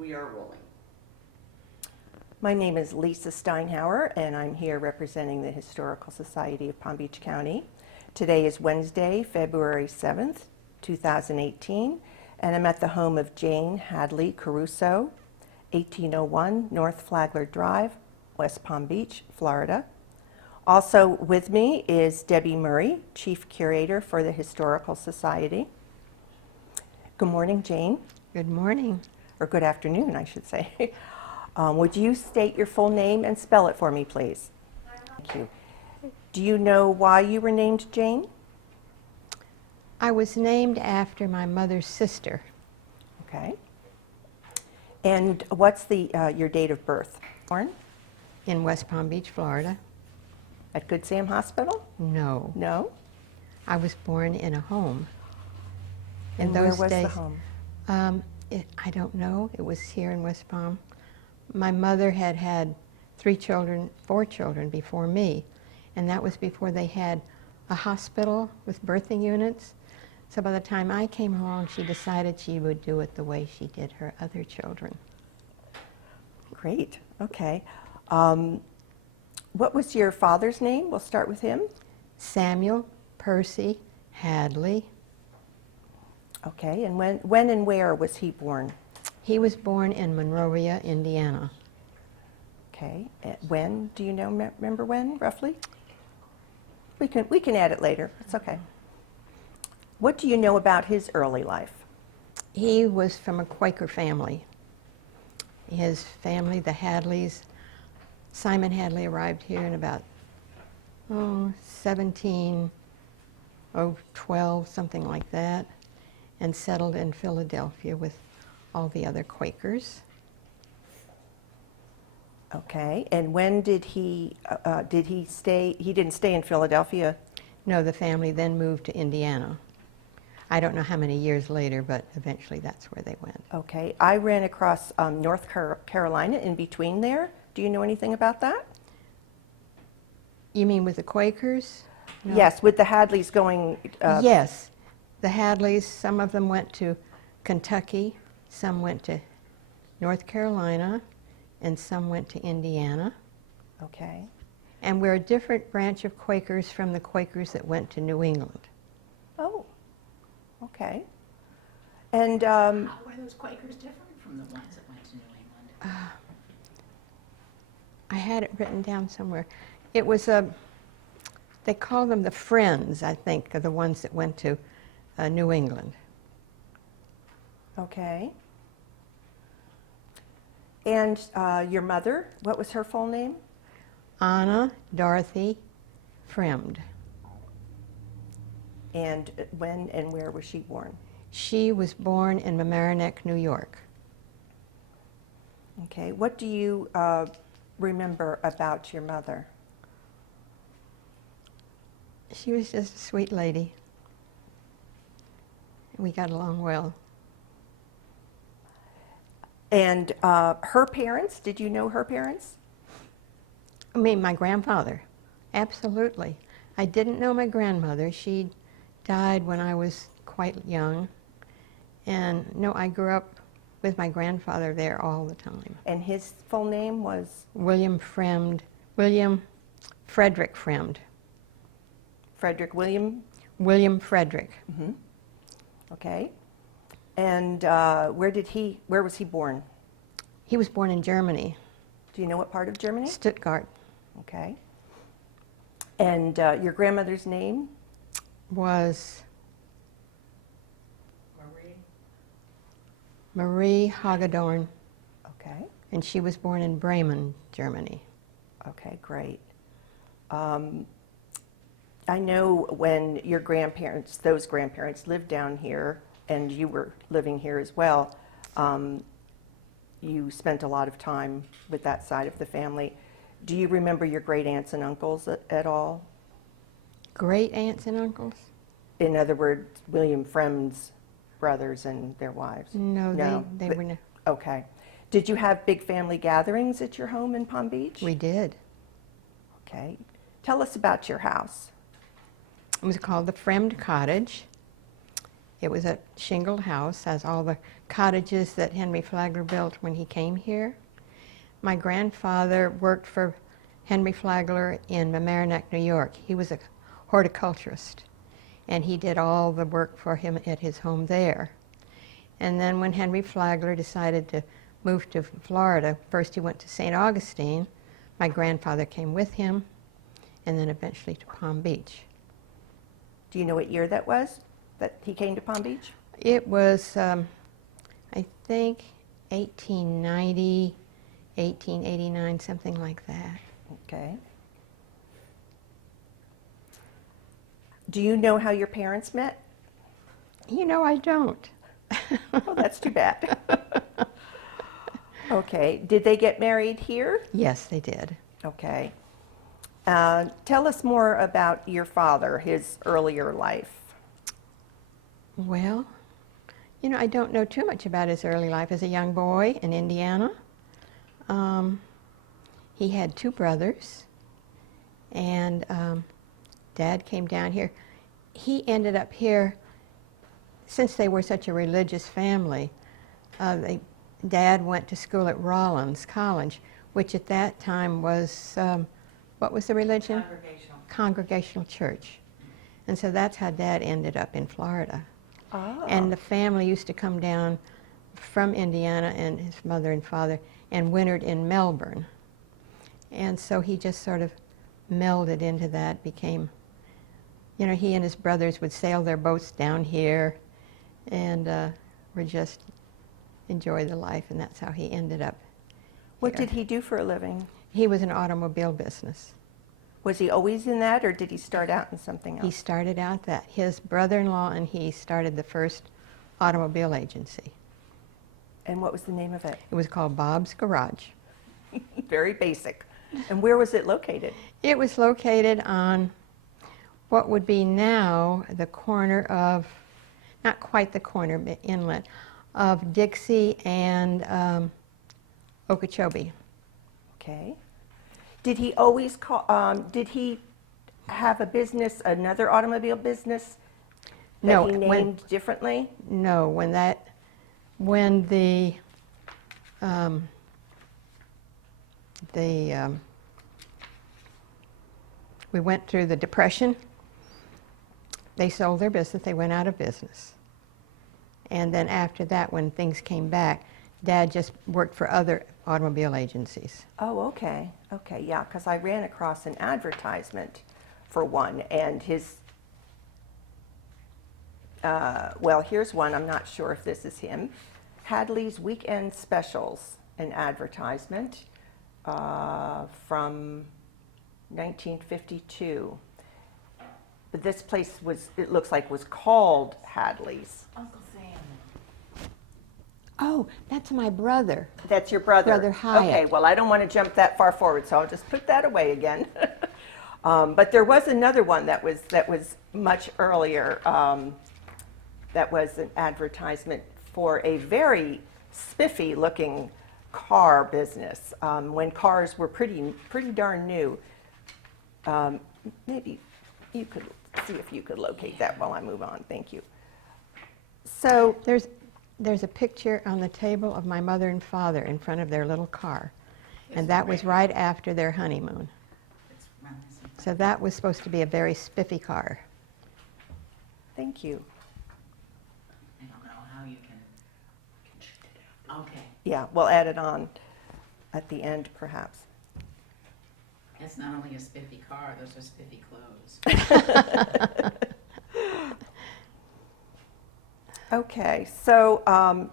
We are rolling. My name is Lise Steinhauer, and I'm here representing the Historical Society of Palm Beach County. Today is Wednesday, February 7th, 2018, and I'm at the home of Jane Hadley Caruso, 1801 North Flagler Drive, West Palm Beach, Florida. Also with me is Debi Murray, Chief Curator for the Historical Society. Good morning, Jane. Good morning. Or good afternoon, I should say. Would you state your full name and spell it for me, please? Thank you. Do you know why you were named Jane? I was named after my mother's sister. Okay. And what's your date of birth? Born? In West Palm Beach, Florida. At Good Sam Hospital? No. No? I was born in a home. And where was the home? I don't know. It was here in West Palm. My mother had had four children before me, and that was before they had a hospital with birthing units. So by the time I came along, she decided she would do it the way she did her other children. Great. Okay. What was your father's name? We'll start with him. Samuel Percy Hadley. Okay. And when and where was he born? He was born in Monrovia, Indiana. Okay. When? Do you know? Remember when, roughly? We can add it later. It's okay. What do you know about his early life? He was from a Quaker family. His family, the Hadleys, Simon Hadley arrived here in about 1712, something like that, and settled in Philadelphia with all the other Quakers. Okay, and when did he stay? He didn't stay in Philadelphia? No, the family then moved to Indiana. I don't know how many years later, but eventually that's where they went. Okay, I ran across North Carolina in between there. Do you know anything about that? You mean with the Quakers? No. Yes, with the Hadleys going... Yes, the Hadleys, some of them went to Kentucky, some went to North Carolina, and some went to Indiana. Okay. And we're a different branch of Quakers from the Quakers that went to New England. Oh, okay. And How were those Quakers different from the ones that went to New England? I had it written down somewhere. It was they call them the Friends, I think, are the ones that went to New England. okay. And your mother, what was her full name? Anna Dorothy Fremd. And when and where was she born? She was born in Mamaroneck, New York. Okay, what do you remember about your mother? She was just a sweet lady. We got along well. And her parents, did you know her parents? I mean, my grandfather, absolutely. I didn't know my grandmother. She died when I was quite young. And no, I grew up with my grandfather there all the time. And his full name was? William Frederick Fremd. Frederick William? William Frederick. Mm-hmm. Okay. And where was he born? He was born in Germany. Do you know what part of Germany? Stuttgart. Okay. And your grandmother's name? Was Marie? Marie Hagedorn, Okay. and she was born in Bremen, Germany. Okay, great. I know when your those grandparents lived down here, and you were living here as well, you spent a lot of time with that side of the family. Do you remember your great aunts and uncles at all? Great aunts and uncles? In other words, William Fremd's brothers and their wives? No, they were not. Okay. Did you have big family gatherings at your home in Palm Beach? We did. Okay. Tell us about your house. It was called the Fremd Cottage, It was a shingled house, as all the cottages that Henry Flagler built when he came here. My grandfather worked for Henry Flagler in Mamaroneck, New York. He was a horticulturist, and he did all the work for him at his home there. And then when Henry Flagler decided to move to Florida, first he went to St. Augustine. My grandfather came with him, and then eventually to Palm Beach. Do you know what year that was that he came to Palm Beach? It was, I think, 1890, 1889, something like that. Okay. Do you know how your parents met? You know, I don't. Oh, that's too bad. Okay. Did they get married here? Yes, they did. Okay. Tell us more about your father, his earlier life. Well, you know, I don't know too much about his early life. As a young boy in Indiana, he had 2 brothers, and Dad came down here. He ended up here, since they were such a religious family. Dad went to school at Rollins College, which at that time was, what was the religion? Congregational church. And so that's how Dad ended up in Florida. Oh. And the family used to come down from Indiana, and his mother and father, and wintered in Melbourne. And so he just sort of melded into that, became, you know, he and his brothers would sail their boats down here, and were just enjoy the life, and that's how he ended up What here. did he do for a living? He was an automobile business. Was he always in that, or did he start out in something else? He started out that. His brother-in-law and he started the first automobile agency. And what was the name of it? It was called Bob's Garage. Very basic. And where was it located? It was located on what would be now the corner of, not quite the corner, but inlet, of Dixie and Okeechobee. Okay. Did he always did he have a business, another automobile business that No, he when- named differently? No, when we went through the Depression, they sold their business, they went out of business. And then after that, when things came back, Dad just worked for other automobile agencies. Oh, okay. Okay, yeah, because I ran across an advertisement for one, and his, well, here's one. I'm not sure if this is him. Hadley's Weekend Specials, an advertisement from 1952. But this place was, it looks like, was called Hadley's. Uncle Sam. Oh, that's my brother. That's your brother? Brother Hyatt. Okay, well, I don't want to jump that far forward, so I'll just put that away again. But there was another one that was much earlier. That was an advertisement for a very spiffy-looking car business when cars were pretty darn new. Maybe you could see if you could locate that while I move on. Thank you. So There's a picture on the table of my mother and father in front of their little car. And that was right after their honeymoon. It's reminiscent. So that was supposed to be a very spiffy car. thank you. I don't know how you can. Okay, Yeah, we'll add it on at the end, perhaps. it's not only a spiffy car, those are spiffy clothes. Okay, so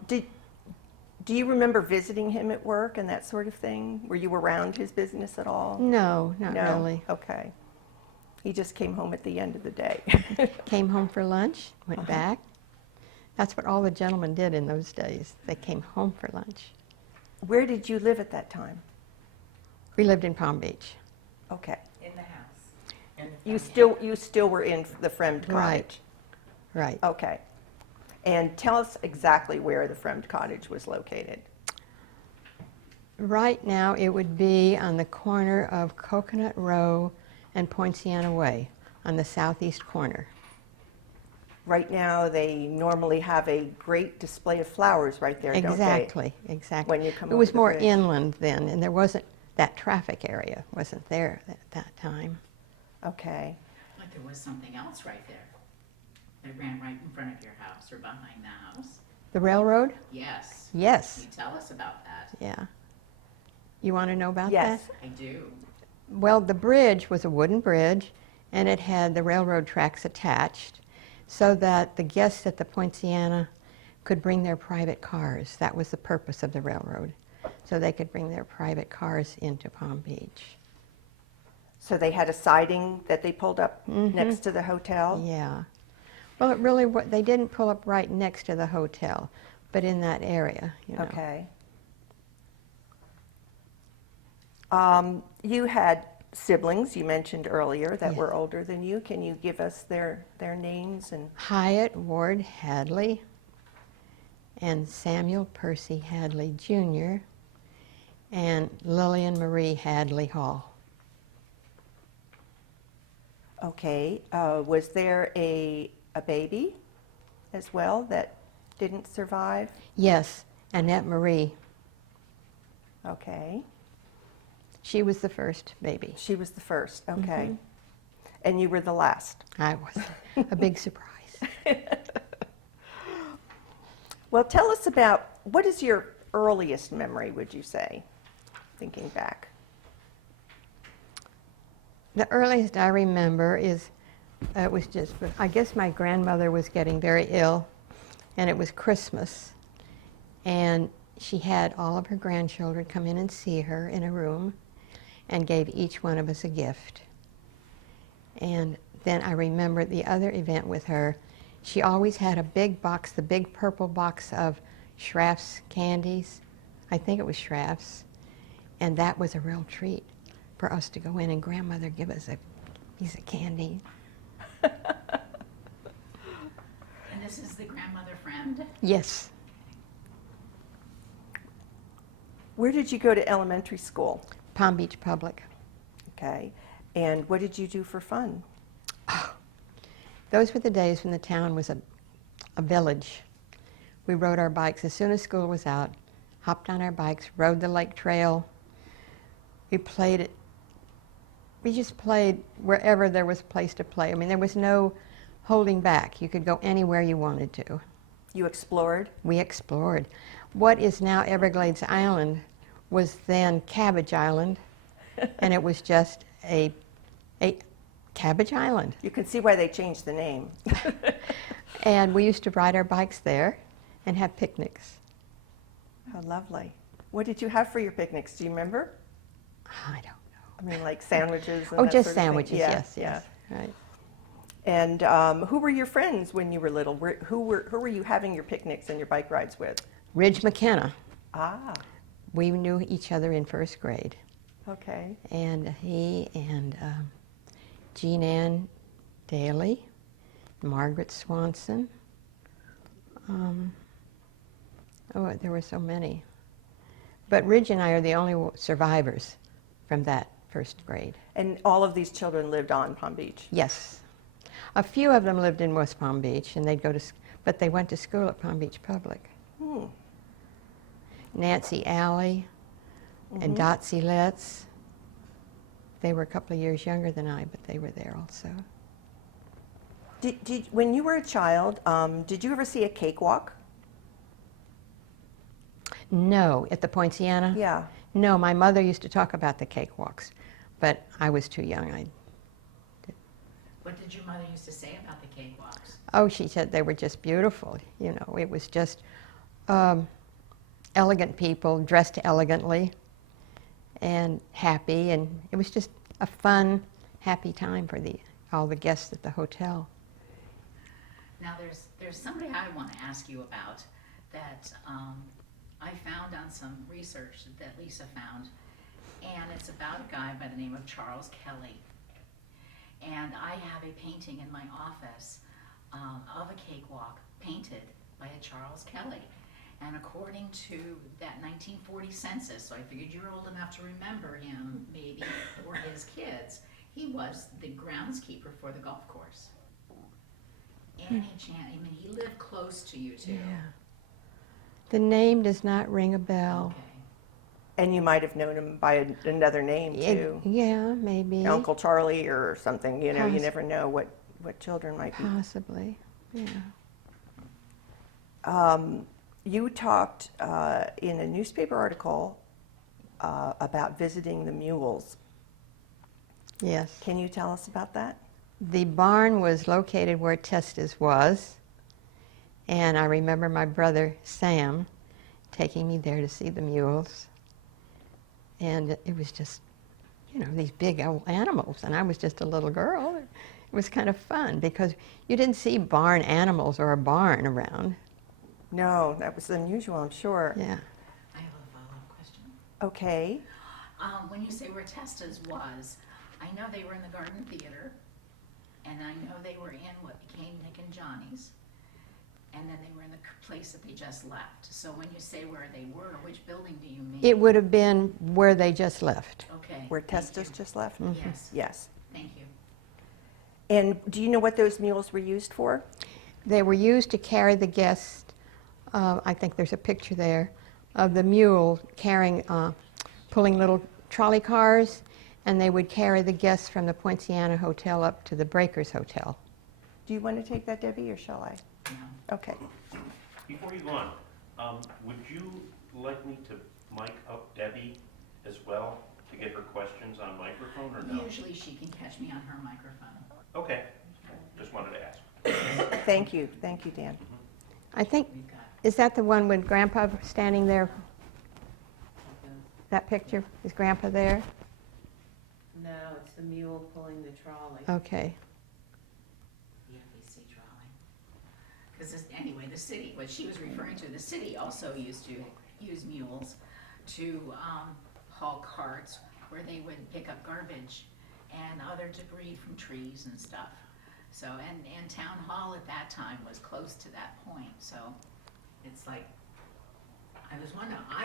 do you remember visiting him at work and that sort of thing? Were you around his business at all? No, not No? really. Okay. He just came home at the end of the day. Came home for lunch, went Uh-huh. back. That's what all the gentlemen did in those days. They came home for lunch. Where did you live at that time? We lived in Palm Beach. Okay. In the house. In the You still were in the Fremd Cottage? Right. Right. Okay. And tell us exactly where the Fremd Cottage was located. Right now, it would be on the corner of Coconut Row and Poinciana Way, on the southeast corner. right now they normally have a great display of flowers right there, don't they? Exactly, exactly. When you come it was over the more bridge. inland then, and there wasn't that traffic area wasn't there at that time. Okay. Like there was something else right there. That ran right in front of your house or behind the house. The railroad? Yes. Yes. You tell us about that. Yeah. You want to know about Yes. that? I do. Well, the bridge was a wooden bridge, and it had the railroad tracks attached so that the guests at the Poinciana could bring their private cars. That was the purpose of the railroad, so they could bring their private cars into Palm Beach. So they had a siding that they pulled up next to the hotel? Yeah. Well, it really, they didn't pull up right next to the hotel, but in that area, you know. Okay. You had siblings, you mentioned earlier, that Yes. were older than you. Can you give us their names? And Hyatt Ward Hadley and Samuel Percy Hadley Jr. and Lillian Marie Hadley Hall. okay, was there a baby as well that didn't survive? Yes, Annette Marie. Okay. She was the first baby. She was the first, okay. And you were the last. I was a big surprise. Well, tell us about, what is your earliest memory, would you say, thinking back? The earliest I remember is, it was just, I guess my grandmother was getting very ill, and it was Christmas, and she had all of her grandchildren come in and see her in a room and gave each one of us a gift. And then I remember the other event with her. She always had a big box, the big purple box of Schraff's candies. I think it was Schraff's. And that was a real treat for us to go in and grandmother give us a piece of candy. And this is the grandmother friend? Yes. Where did you go to elementary school? Palm Beach Public. Okay. And what did you do for fun? Those were the days when the town was a village. We rode our bikes as soon as school was out, hopped on our bikes, rode the lake trail. We played it. We just played wherever there was a place to play. I mean, there was no holding back. You could go anywhere you wanted to. You explored? We explored. What is now Everglades Island was then Cabbage Island, and it was just a Cabbage Island. You can see why they changed the name. And we used to ride our bikes there and have picnics. How lovely. What did you have for your picnics? Do you remember? I don't know. I mean, like sandwiches and Oh, that just sort of thing? sandwiches, Yeah, yes, yeah. yes. Right. And who were your friends when you were little? Who were you having your picnics and your bike rides with? Ridge McKenna. Ah, We knew each other in first grade. okay. And he and Jean Ann Daly, Margaret Swanson. Oh, there were so many. But Ridge and I are the only survivors from that first grade. And all of these children lived on Palm Beach? Yes. A few of them lived in West Palm Beach, and they'd go to, but they went to school at Palm Beach Public. Hmm. Nancy Alley and Dotsie Letts. They were a couple of years younger than I, but they were there also. When you were a child, did you ever see a cakewalk? No, at the Poinciana? Yeah. No, my mother used to talk about the cakewalks, but I was too young. What did your mother used to say about the cakewalks? Oh, she said they were just beautiful. You know, it was just elegant people dressed elegantly and happy, and it was just a fun, happy time for all the guests at the hotel. Now there's somebody I want to ask you about that I found on some research that Lisa found, and it's about a guy by the name of Charles Kelly. And I have a painting in my office of a cakewalk painted by a Charles Kelly. And according to that 1940 census, so I figured you're old enough to remember him, maybe, or his kids, he was the groundskeeper for the golf course. Any chance, I mean, he lived close to you too. The name does not ring a bell. Okay. And you might have known him by another name too. Yeah, maybe. Uncle Charlie or something, you know, you Poss- never know what children might be. Possibly, yeah. You talked in a newspaper article about visiting the mules. Yes. Can you tell us about that? The barn was located where Testes was, and I remember my brother Sam taking me there to see the mules. And it was just, you know, these big old animals, and I was just a little girl. It was kind of fun because you didn't see barn animals or a barn around. No, that was unusual, I'm sure. Yeah. I have a follow-up question. Okay. When you say where Testa's was, I know they were in the Garden Theater, and I know they were in what became Nick and Johnny's, and then they were in the place that they just left. So when you say where they were, which building do you mean? It would have been where they just left. Okay. Where thank Testes you. just left? Yes, Yes. thank you. And do you know what those mules were used for? They were used to carry the guests. I think there's a picture there of the mule carrying, pulling little trolley cars, and they would carry the guests from the Poinciana Hotel up to the Breakers Hotel. Do you want to take that, Debbie, or shall I? No. Okay. Before you go on, would you like me to mic up Debbie as well to get her questions on microphone or no? Usually she can catch me on her microphone. Okay, just wanted to ask. Thank you, Dan. I think, We've got, is that the one with Grandpa standing there? That picture? Is Grandpa there? No, it's the mule pulling the trolley. Okay. the FEC trolley. Because anyway, the city, what she was referring to, the city also used to use mules to haul carts where they would pick up garbage and other debris from trees and stuff. So, and town hall at that time was close to that point, so it's like, I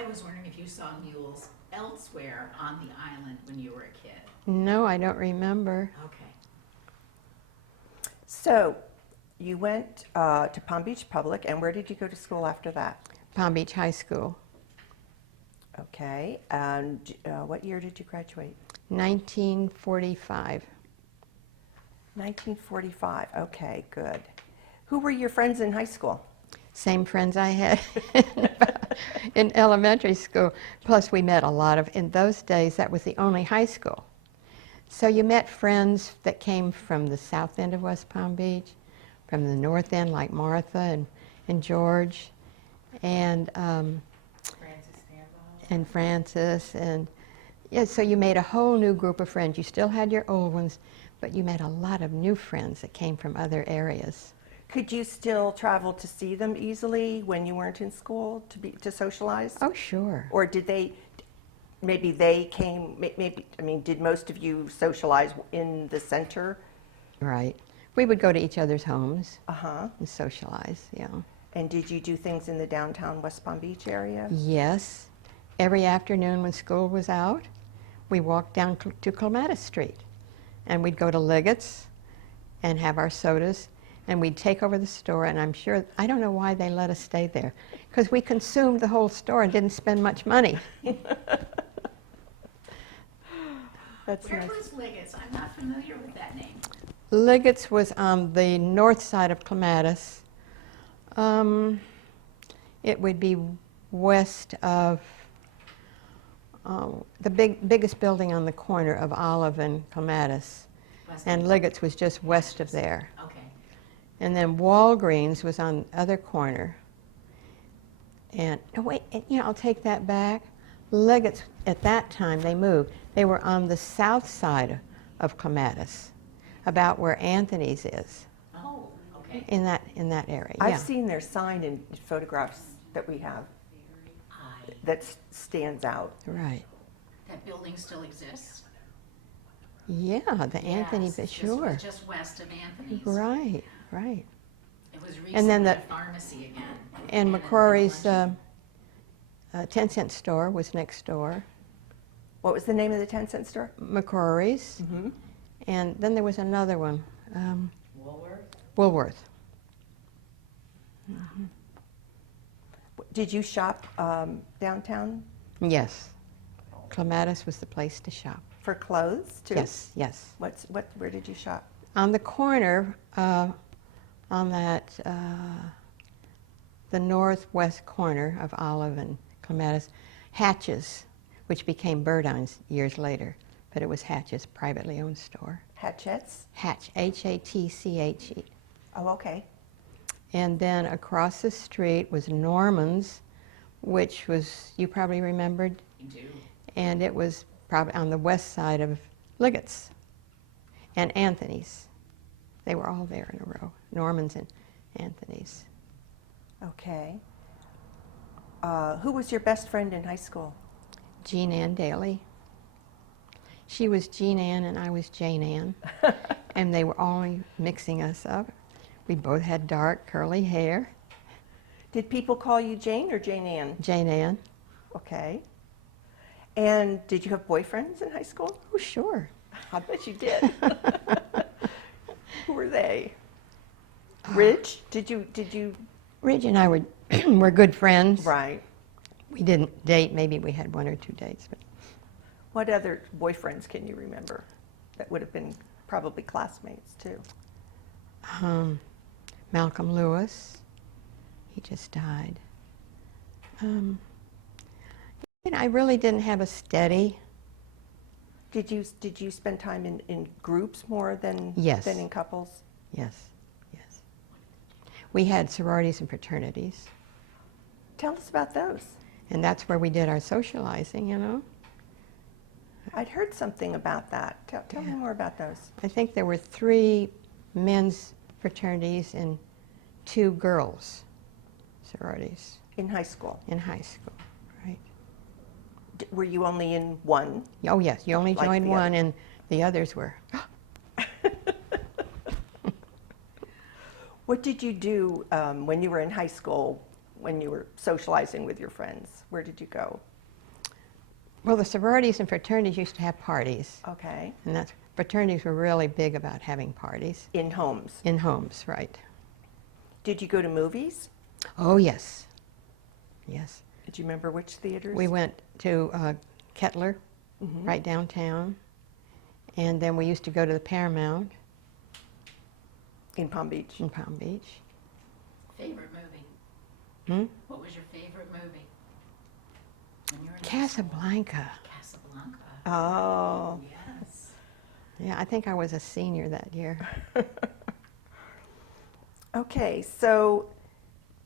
was wondering if you saw mules elsewhere on the island when you were a kid. No, I don't remember. Okay. So, you went to Palm Beach Public, and where did you go to school after that? Palm Beach High School, Okay, and what year did you graduate? 1945. 1945, okay, good. Who were your friends in high school? Same friends I had in elementary school. Plus, we met a lot of, in those days, that was the only high school. So you met friends that came from the south end of West Palm Beach, from the north end, like Martha and George, and Francis, and yeah, so you made a whole new group of friends. You still had your old ones, but you met a lot of new friends that came from other areas. Could you still travel to see them easily when you weren't in school to socialize? Oh, sure. Or did maybe they came, did most of you socialize in the center? Right. We would go to each other's homes Uh-huh. and socialize, yeah. And did you do things in the downtown West Palm Beach area? Yes. Every afternoon when school was out, we walked down to Clematis Street. And we'd go to Liggett's and have our sodas, and we'd take over the store, and I'm sure, I don't know why they let us stay there, because we consumed the whole store and didn't spend much money. That's Where nice. was Liggett's? I'm not familiar with that name. Liggett's was on the north side of Clematis. It would be west of the biggest building on the corner of Olive and Clematis. And Liggett's was just west of there. Okay. And then Walgreens was on the other corner. And, no, wait, I'll take that back. Liggett's, at that time, they moved. They were on the south side of Clematis, about where Anthony's is, Oh, okay. in that area. I've yeah. seen their sign in photographs that we have that stands out. Right. That building still exists? Yeah, the Anthony's, Yes, sure. Just west of Anthony's. Right, right. It was And then recently the- a pharmacy again. And an McCrory's luncheon. 10-cent store was next door. What was the name of the 10-cent store? McCrory's. Mm-hmm. And then there was another one, Woolworth? Woolworth. Did you shop downtown Yes. Clematis was the place to shop. for clothes too? Yes, yes. Where did you shop? On the corner, on that, the northwest corner of Olive and Clematis, Hatches, which became Burdine's years later, but it was Hatches, privately owned store. Hatchettes? Hatch, H-A-T-C-H-E. Oh, okay. And then across the street was Norman's, which was, you probably remembered, You do. and it was probably on the west side of Liggett's and Anthony's. They were all there in a row, Norman's and Anthony's. Okay. Who was your best friend in high school? Jean Ann Daly. She was Jean Ann and I was Jane Ann, and they were always mixing us up. We both had dark curly hair. Did people call you Jane or Jane Ann? Jane Ann. Okay. And did you have boyfriends in high school? Oh, sure. I bet you did. Who were they? Ridge? Did you? Ridge and I were, were good friends. Right. We didn't date. Maybe we had 1 or 2 dates. But What other boyfriends can you remember that would have been probably classmates too? Malcolm Lewis, he just died. I really didn't have a steady. Did you spend time in groups more than Yes. than in couples? Yes, yes. We had sororities and fraternities, Tell us about those. and that's where we did our socializing, you know. I'd heard something about that. Tell me Yeah. more about those. I think there were 3 men's fraternities and 2 girls sororities In high school, in high school, right? were you only in one? Oh, yes, you only Like joined the one, and the others were. What did you do when you were in high school, when you were socializing with your friends? Where did you go? Well, the sororities and fraternities used to have parties, Okay. and that's, fraternities were really big about having parties In homes. in homes, right? Did you go to movies? Oh, yes, yes. Did you remember which theaters? We went to Kettler, Mhm. right downtown, and then we used to go to the Paramount In Palm Beach. in Palm Beach. Favorite movie? Hmm? What was your favorite movie? When you were in high Casablanca. school? Casablanca. Oh. Yes. Yeah, I think I was a senior that year. Okay, so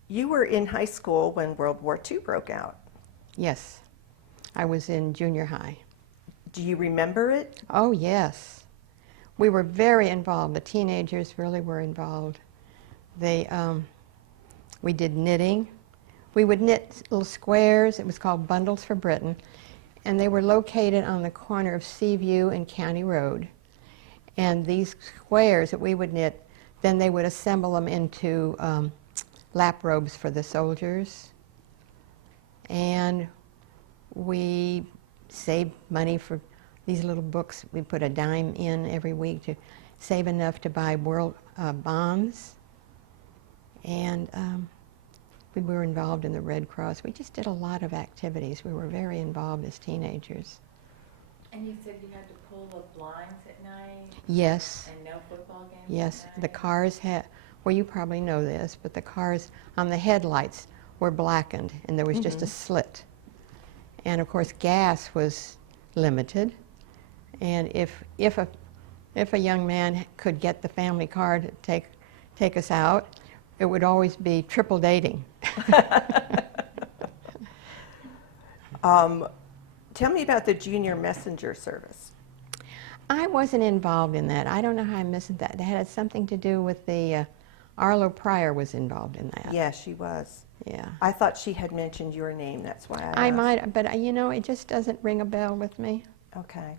you were in high school when World War II broke out. Yes, I was in junior high. Do you remember it? Oh, yes. We were very involved. The teenagers really were involved. They, we did knitting. We would knit little squares. It was called Bundles for Britain. And they were located on the corner of Seaview and County Road. And these squares that we would knit, then they would assemble them into lap robes for the soldiers. And we saved money for these little books. We put a dime in every week to save enough to buy world bonds. And we were involved in the Red Cross. We just did a lot of activities. We were very involved as teenagers. And you said you had to pull the blinds at night Yes, and no football games yes. at The night? cars had, well, you probably know this, but the cars on the headlights were blackened, and there was just a slit. And of course, gas was limited. And if a young man could get the family car to take us out, it would always be triple dating. Tell me about the junior messenger service. I wasn't involved in that. I don't know how I missed that. That had something to do with the, Arlo Pryor was involved in that. Yes, she was. Yeah. I thought she had mentioned your name, that's why I asked. I might, but you know, it just doesn't ring a bell with me, Okay.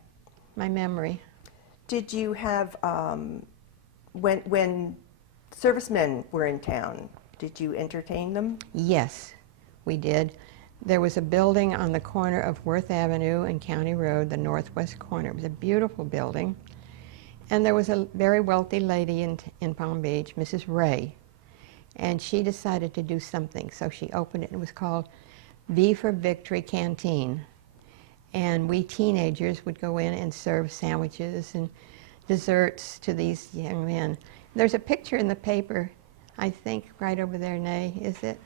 my memory. Did you have, when servicemen were in town, did you entertain them? Yes, we did. There was a building on the corner of Worth Avenue and County Road, the northwest corner. It was a beautiful building. And there was a very wealthy lady in Palm Beach, Mrs. Ray. and she decided to do something. So she opened it, and it was called V for Victory Canteen. And we teenagers would go in and serve sandwiches and desserts to these young men. There's a picture in the paper, I think, right over there, Nay, is it?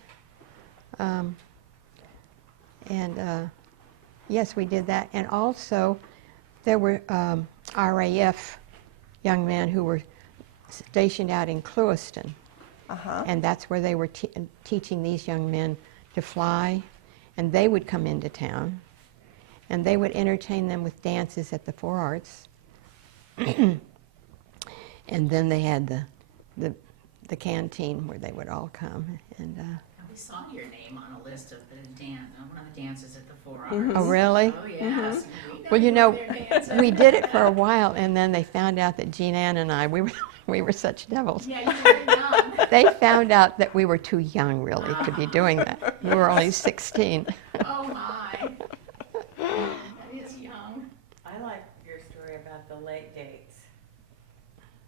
Yes, we did that. And also, there were RAF young men who were stationed out in Clewiston. Uh-huh. And that's where they were teaching these young men to fly. And they would come into town, and they would entertain them with dances at the Four Arts. And then they had the canteen where they would all come. And And we saw your name on a list of one of the dances at the Four Arts. Mhm. oh, really? Oh, yes. Well, you know, their dances. we did it for a while, and then they found out that Jean Ann and I, we were such devils. Yeah, you were young. They found out that we were too young, really, to be doing that. We were only 16. Oh, my. That is young. I like your story about the late dates.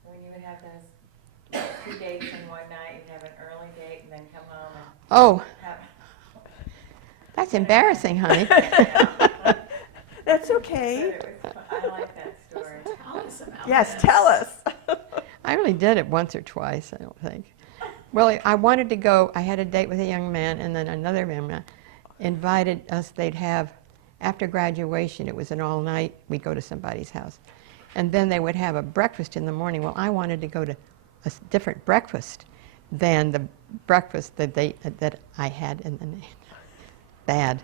When you would have those 2 dates in one night, you'd have an early date and then come home and Oh, have. that's embarrassing, honey. That's But okay. it was fun. I like that story. Tell us about Yes, this. tell us. I really did it once or twice, I don't think. Well, I wanted to go. I had a date with a young man, and then another man invited us. They'd have, after graduation, it was an all-night, we'd go to somebody's house. And then they would have a breakfast in the morning. Well, I wanted to go to a different breakfast than the breakfast that I had. And bad.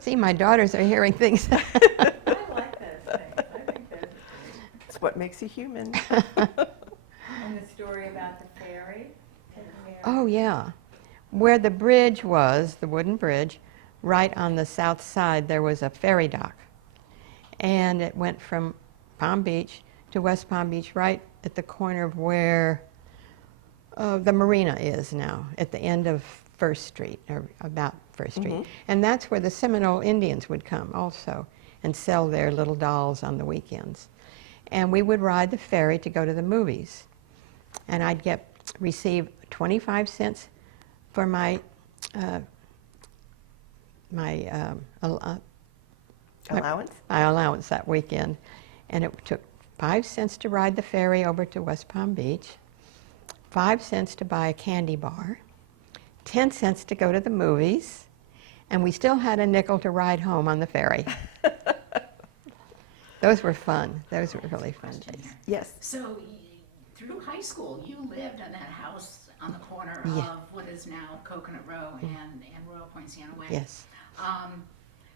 See, my daughters are hearing things. I like those things. I think those are It's what makes you human. great. And the story about the ferry. Oh, yeah. Where the bridge was, the wooden bridge, right on the south side, there was a ferry dock. And it went from Palm Beach to West Palm Beach, right at the corner of where the marina is now, at the end of First Street, or about First Street. Mhm. And that's where the Seminole Indians would come also and sell their little dolls on the weekends. And we would ride the ferry to go to the movies. And I'd receive 25 cents for my Allowance? my allowance that weekend. And it took 5 cents to ride the ferry over to West Palm Beach, 5 cents to buy a candy bar, 10 cents to go to the movies, and we still had a nickel to ride home on the ferry. Those were fun. Those were really fun Question days. here. Yes. So through high school, you lived in that house on the corner Yeah. of what is now Coconut Row and Royal Poinciana Way. Yes.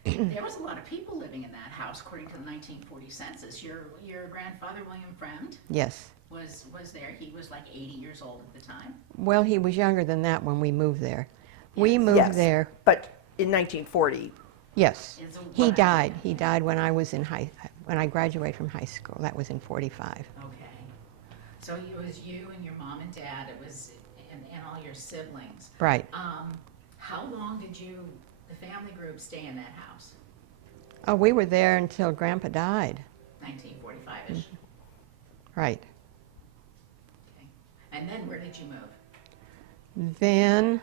There was a lot of people living in that house, according to the 1940 census. Your grandfather, William Fremd, Yes. was there. He was like 80 years old at the time. Well, he was younger than that when we moved there. We Yes. moved Yes. there. But in 1940, Yes. Is He what- died. He died when I was when I graduated from high school. That was in 45. Okay. So it was you and your mom and dad. It was and all your siblings. Right. How long did the family group, stay in that house? Oh, we were there until Grandpa died. 1945-ish. Right. Okay. And then where did you move? Then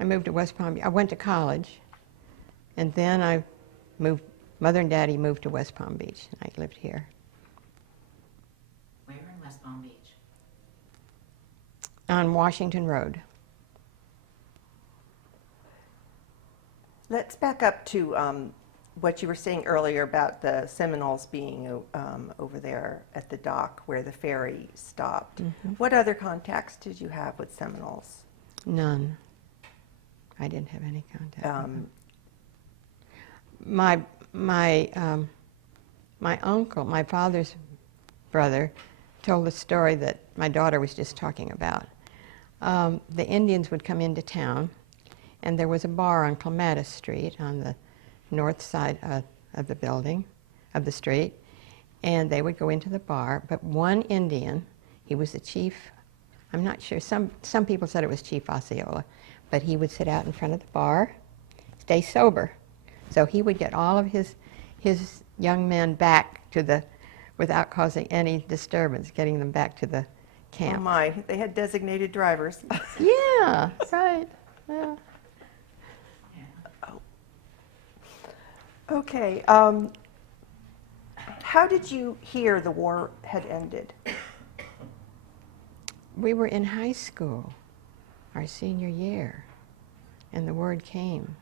I moved to West Palm Beach. I went to college, and then I moved. Mother and Daddy moved to West Palm Beach, and I lived here. Where in West Palm Beach? On Washington Road. let's back up to what you were saying earlier about the Seminoles being over there at the dock where the ferry stopped. Mhm. What other contacts did you have with Seminoles? None. I didn't have any contact. with Um, them. My uncle, my father's brother, told the story that my daughter was just talking about. The Indians would come into town, and there was a bar on Clematis Street on the north side of the building, of the street, and they would go into the bar. But one Indian, he was the chief. I'm not sure. Some people said it was Chief Osceola, but he would sit out in front of the bar, stay sober. So he would get all of his young men back to the, without causing any disturbance, getting them back to the Oh camp. my, they had designated drivers. Yeah, right. Yeah. Yeah. Okay, how did you hear the war had ended? We were in high school, our senior year, and the word came.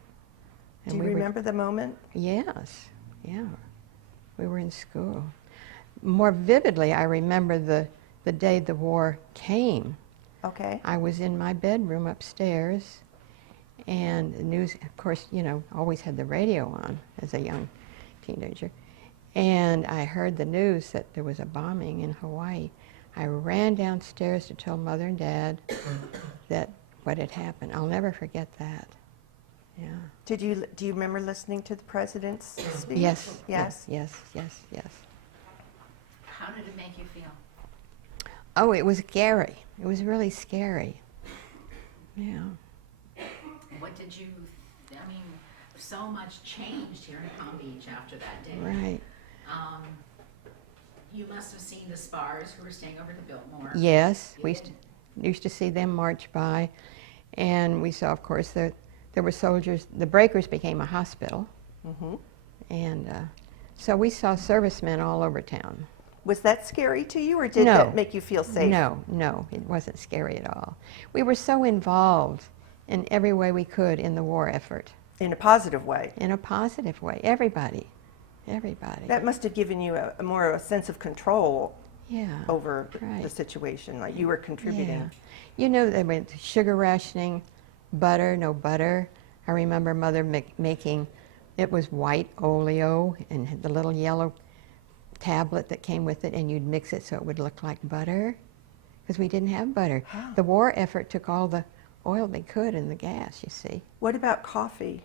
Do you we remember the moment? Yes, yeah. We were in school. More vividly, I remember the day the war came. Okay. I was in my bedroom upstairs, and the news, of course, you know, always had the radio on as a young teenager. And I heard the news that there was a bombing in Hawaii. I ran downstairs to tell Mother and Dad that what had happened. I'll never forget that. Yeah. Do you remember listening to the president's speech? Yes. Yes. Yes. Yes. Yes. How did it make you feel? Oh, it was scary. It was really scary. Yeah. What did you, I mean, so much changed here in Palm Beach after that day. Right. You must have seen the spars who were staying over to Biltmore. Yes, You we did? used to see them march by, and we saw, of course, that there were soldiers. The Breakers became a hospital, Mm-hmm. and so we saw servicemen all over town. Was that scary to you, or did No. that make you feel safe? No, it wasn't scary at all. We were so involved in every way we could in the war effort, In a positive way. in a positive way. Everybody. That must have given you a more a sense of control Yeah. over Right. the situation, like you were contributing. Yeah. You know, they went sugar rationing, butter, no butter. I remember Mother making, it was white oleo and had the little yellow tablet that came with it, and you'd mix it so it would look like butter, because we didn't have butter. Oh. The war effort took all the oil they could and the gas, you see. What about coffee?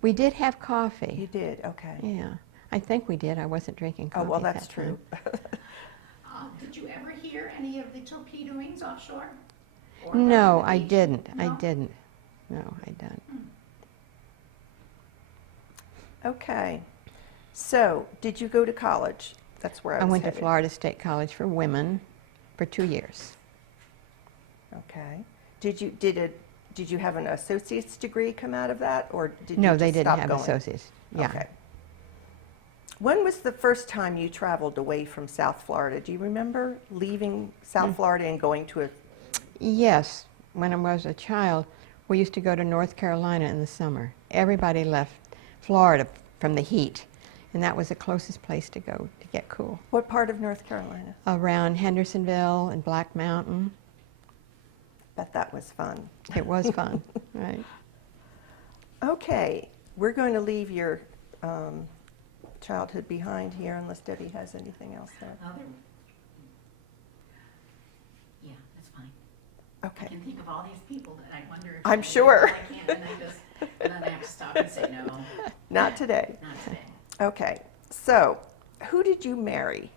We did have You coffee. did, okay. Yeah, I think we did. I wasn't drinking Oh, coffee well, at that's that true. time. Did you ever hear any of the torpedoings offshore? Or No, back to the I beach? didn't. I No? didn't. No, I didn't. Okay. So, did you go to college? That's where I I was went to headed. Florida State College for women for 2 years. Okay. Did you have an associate's degree come out of that, or did No, you they just didn't stop have going? associates. Yeah. Okay. When was the first time you traveled away from South Florida? Do you remember leaving South Florida and going to a... Yes, when I was a child, we used to go to North Carolina in the summer. Everybody left Florida from the heat, and that was the closest place to go to get cool. What part of North Carolina? Around Hendersonville and Black Mountain. Bet that was fun. It was fun, right? Okay, we're going to leave your childhood behind here unless Debbie has anything else there. Yeah, that's fine. I Okay. can think of all these people that I wonder if. I'm I- sure. I can't, and then I have to stop and say, no, Not today. not today. Okay, so who did you marry?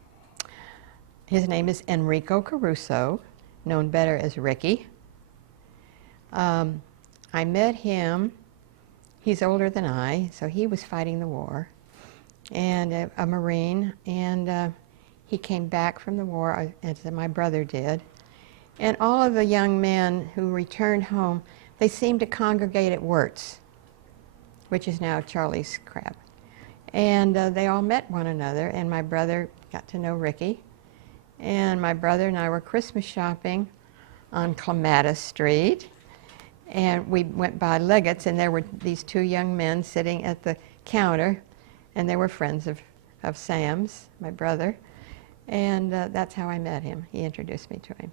His name is Enrico Caruso, known better as Ricky. I met him, he's older than I, so he was fighting the war, and a Marine, and he came back from the war, as my brother did. And all of the young men who returned home, they seemed to congregate at Wirtz, which is now Charlie's Crab. And they all met one another, and my brother got to know Ricky. And my brother and I were Christmas shopping on Clematis Street. And we went by Leggett's, and there were these two young men sitting at the counter, and they were friends of Sam's, my brother. And that's how I met him. He introduced me to him.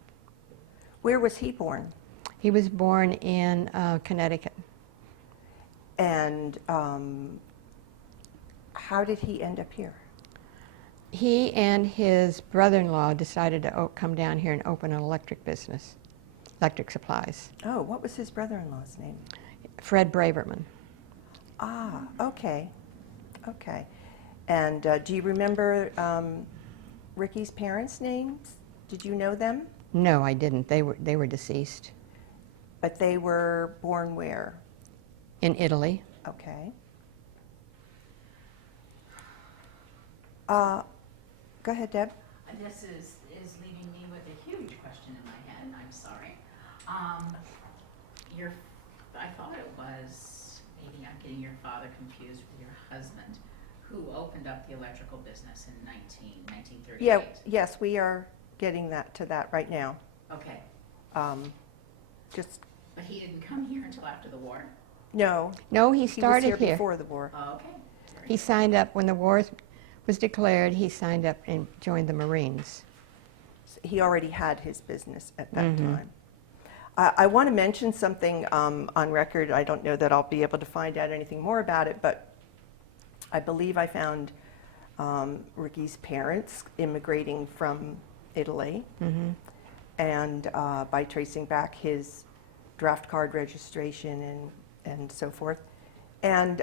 Where was he born? He was born in Connecticut. And how did he end up here? He and his brother-in-law decided to come down here and open an electric business, electric supplies. Oh, what was his brother-in-law's name? Fred Braverman. Ah, okay. Okay. And do you remember Ricky's parents' names? Did you know them? No, I didn't. They were deceased. But they were born where? In Italy. Okay. Go ahead, Deb. This is leaving me with a huge question in I'm sorry. I thought it was, maybe I'm getting your father confused with your husband, who opened up the electrical business in 1938. Yeah, yes, we are getting to that right now. Okay, Just, but he didn't come here until after the war? no. No, he He was started here here. before the war. Oh, okay. Very He good. signed up when the war was declared. He signed up and joined the Marines. He already had his business at that Mhm. time. I want to mention something on record. I don't know that I'll be able to find out anything more about it, but I believe I found Ricky's parents immigrating from Italy, Hmm. and by tracing back his draft card registration and so forth. And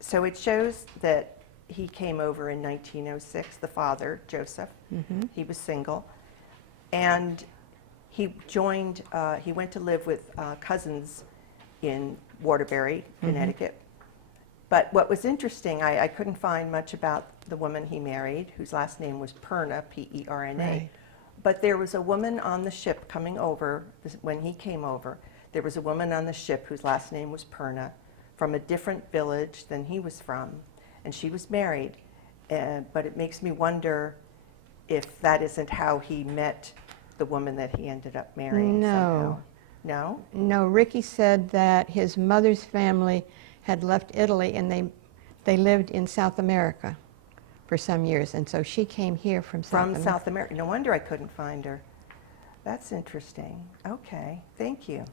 so it shows that he came over in 1906, the father, Joseph. Hmm. He was single. And he went to live with cousins in Waterbury, Connecticut. But what was interesting, I couldn't find much about the woman he married, whose last name was Perna, P-E-R-N-A. Right. But there was a woman on the ship coming over, when he came over, there was a woman on the ship whose last name was Perna, from a different village than he was from, and she was married. But it makes me wonder if that isn't how he met the woman that he ended up marrying somehow. No? No, Ricky said that his mother's family had left Italy and they lived in South America for some years, and so she came here from From South America. No wonder I couldn't find her. That's interesting. Okay, thank you.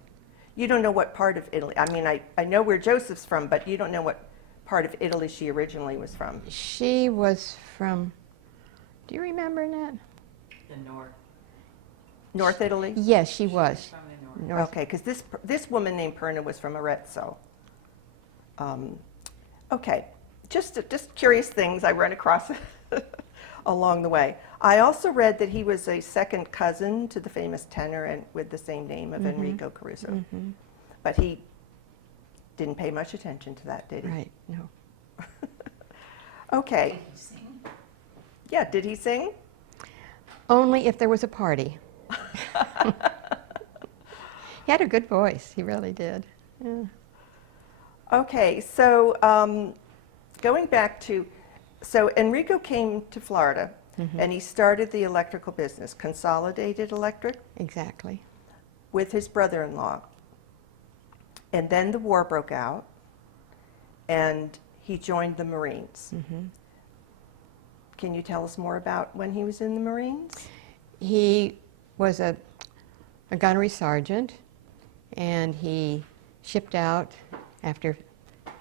You don't know what part of Italy, I mean, I know where Joseph's from, but you don't know what part of Italy she originally was from. She was from, do you remember that? The north. North Italy? Yes, she was. From the north. North. Okay, because this woman named Perna was from Arezzo. Okay, just curious things I run across along the way. I also read that he was a second cousin to the famous tenor and with the same name of Enrico Caruso. Hmm. But he didn't pay much attention to that, did he? Right, no. Okay, Did he sing? yeah, did he sing? Only if there was a party. He had a good voice, he really did. Yeah. Okay, so going back to, so Enrico came to Florida and he started the electrical business, Consolidated Electric, Exactly. with his brother-in-law. And then the war broke out and he joined the Marines. Hmm. Can you tell us more about when he was in the Marines? He was a gunnery sergeant, and he shipped out after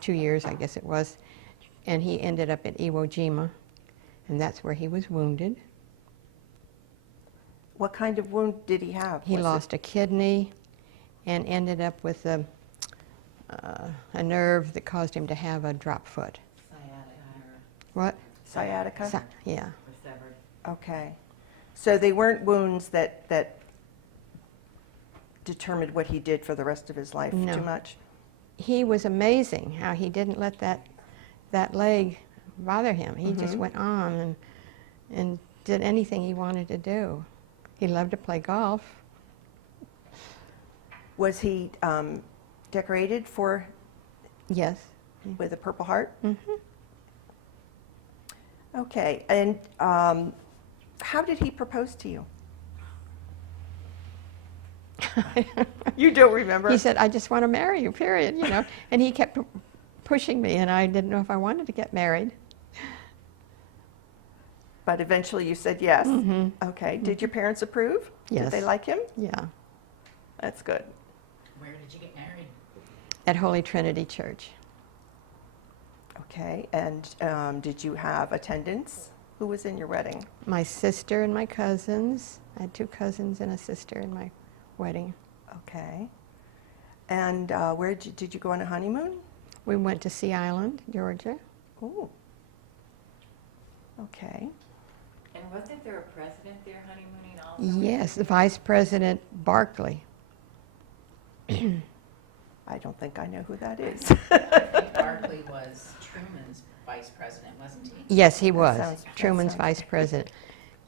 2 years, I guess it was, and he ended up at Iwo Jima, and that's where he was wounded. What kind of wound did he have? He Was it- lost a kidney and ended up with a nerve that caused him to have a drop foot. What? Sciatica? Yeah. Or severed. Okay. So they weren't wounds that determined what he did for the rest of his life No. too much? He was amazing how he didn't let that leg bother him. He just Mhm. went on and did anything he wanted to do. He loved to play golf. Was he decorated Yes. with a Purple Heart? Hmm. Okay, and how did he propose to you? You don't remember? He said, "I just want to marry you, period," you know. And he kept pushing me, and I didn't know if I wanted to get married. But eventually you said yes. Hmm. Okay, did your parents approve? Did they Yes. like him? Yeah. That's good. Where did you get married? At Holy Trinity Church. Okay, and did you have attendants? Who was in your wedding? My sister and my cousins. I had 2 cousins and a sister in my wedding. Okay. And where did you go on a honeymoon? We went to Sea Island, Georgia. Oh. Okay. And wasn't there a president there honeymooning also? Yes, Vice President Barkley. I don't think I know who that is. I think Barkley was Truman's vice president, wasn't he? Yes, he That was. sounds- that Truman's sounds vice right. president.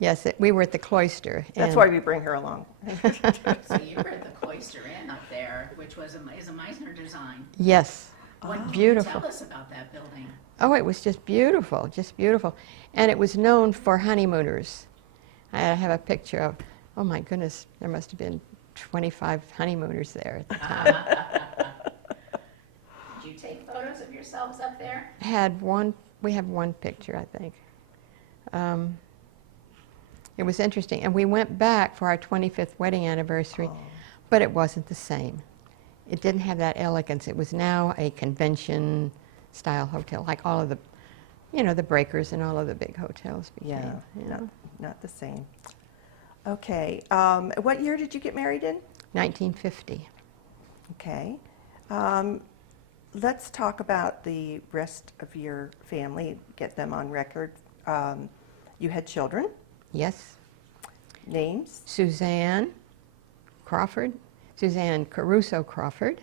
Yes, we were at the cloister. That's and- why we bring her along. So you were at the Cloister Inn up there, which was is a Meisner design. Yes. What can you Beautiful. tell us about that building? Oh, it was just beautiful, just beautiful. And it was known for honeymooners. I have a picture of, oh my goodness, there must have been 25 honeymooners there at the time. Did you take photos of yourselves up there? We have one picture, I think. It was interesting. And we went back for our 25th wedding anniversary, but it wasn't the same. It didn't have that elegance. It was now a convention style hotel, like all of the, the Breakers and all of the big hotels became. Yeah, you know. not the same. Okay, what year did you get married in? 1950. Okay. Let's talk about the rest of your family, get them on record. You had children, Yes. names? Suzanne Caruso Crawford,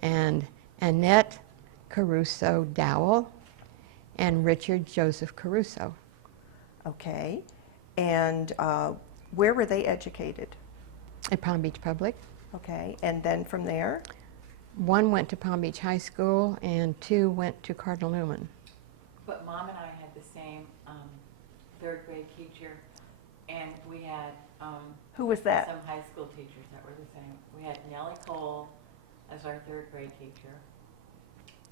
and Annette Caruso Dowell, and Richard Joseph Caruso. Okay. And where were they educated? At Palm Beach Public. Okay. And then from there? One went to Palm Beach High School, and two went to Cardinal Newman. But Mom and I had the same third grade teacher, and we had Who was that? some high school teachers that were the same. We had Nellie Cole as our third grade teacher,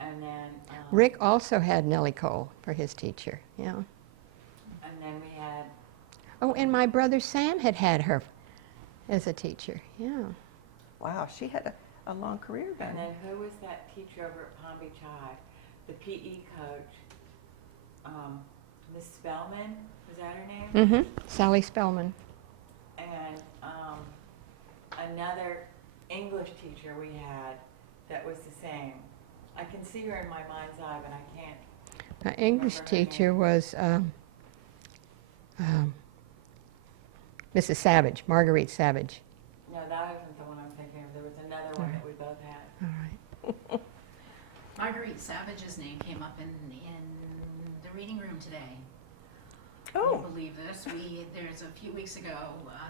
and then Rick also had Nellie Cole for his teacher, yeah. and then we had Oh, and my brother Sam had her as a teacher, yeah. Wow, she had a long career then. and then who was that teacher over at Palm Beach High? The PE coach, Miss Spellman, was that her name? Mm-hmm. Sally Spellman. And another English teacher we had that was the same. I can see her in my mind's eye, but I can't. My English Remember her teacher name. was Mrs. Savage, Marguerite Savage. No, that wasn't the one I'm thinking of. There was another one that we both had. All right. Marguerite Savage's name came up in the reading room today. Can Oh, you believe this? There's a few weeks ago,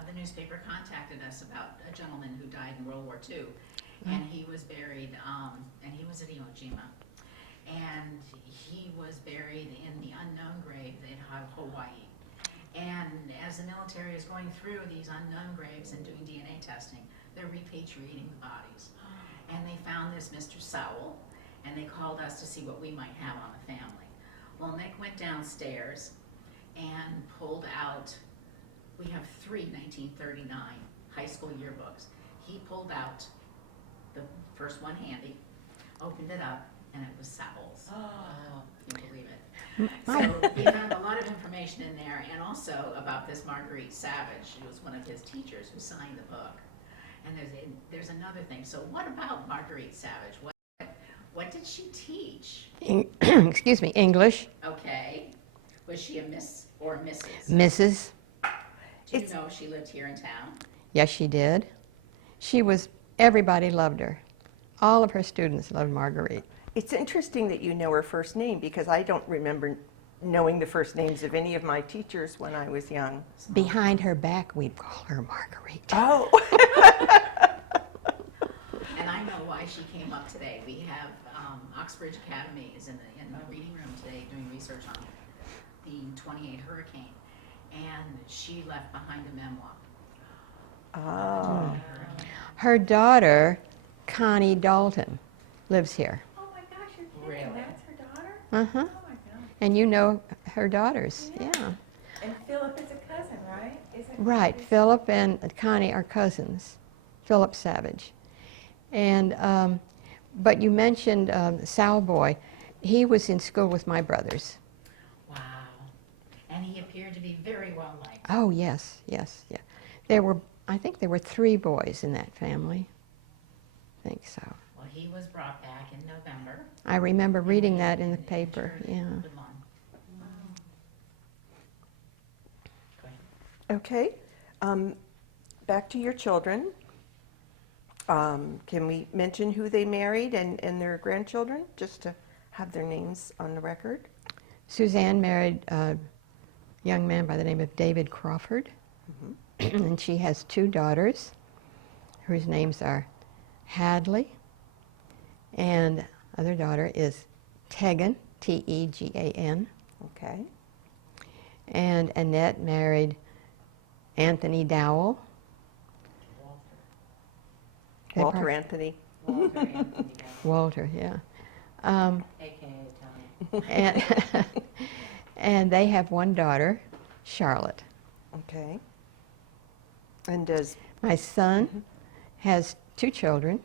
the newspaper contacted us about a gentleman who died in World War II, and he was buried, and he was at Iwo Jima, and he was buried in the unknown grave in Hawaii. And as the military is going through these unknown graves and doing DNA testing, they're repatriating the bodies. And they found this Mr. Sowell, and they called us to see what we might have on the family. Well, Nick went downstairs and pulled out, we have 3 1939 high school yearbooks. He pulled out the first one handy, opened it up, and it was Sowell's. Oh, can you believe it? So he found a lot of information in there, and also about this Marguerite Savage. It was one of his teachers who signed the book. And there's another thing. So what about Marguerite Savage? What did she teach? Excuse me, English, Okay. Was she a Miss or a Mrs.? Mrs. Do you know she lived here in town? Yes, she did. Everybody loved her. All of her students loved Marguerite. it's interesting that you know her first name because I don't remember knowing the first names of any of my teachers when I was young. Behind her back, we'd call her Marguerite. Oh. And I know why she came up today. We have Oxbridge Academy is in the reading room today doing research on the 28 hurricane, and she left behind a memoir. Oh. Her daughter, Connie Dalton, lives here. Oh my gosh, you're kidding. Really? That's her daughter? Uh-huh. Oh my God. And you know her daughters, Yeah. yeah. And Philip is a cousin, right? Isn't Right, he? Philip and Connie are cousins, Philip Savage. And, but you mentioned Sal Boy. He was in school with my brothers. Wow. And he appeared to be very well liked. Oh, yes, yes, yeah. I think there were 3 boys in that family. I think so. Well, he was brought back in November. I remember reading that in the and paper, interred in yeah. Woodlawn. Go ahead. Okay. Back to your children. Can we mention who they married and their grandchildren, just to have their names on the record? Suzanne married young man by the name of David Crawford. And she has 2 daughters whose names are Hadley, and other daughter is Tegan, Tegan. Okay. And Annette married Anthony Dowell. They Walter par- Anthony. Walter Anthony Walter, yeah. AKA Tony. And, and they have 1 daughter, Charlotte. Okay. And does, My son has 2 children,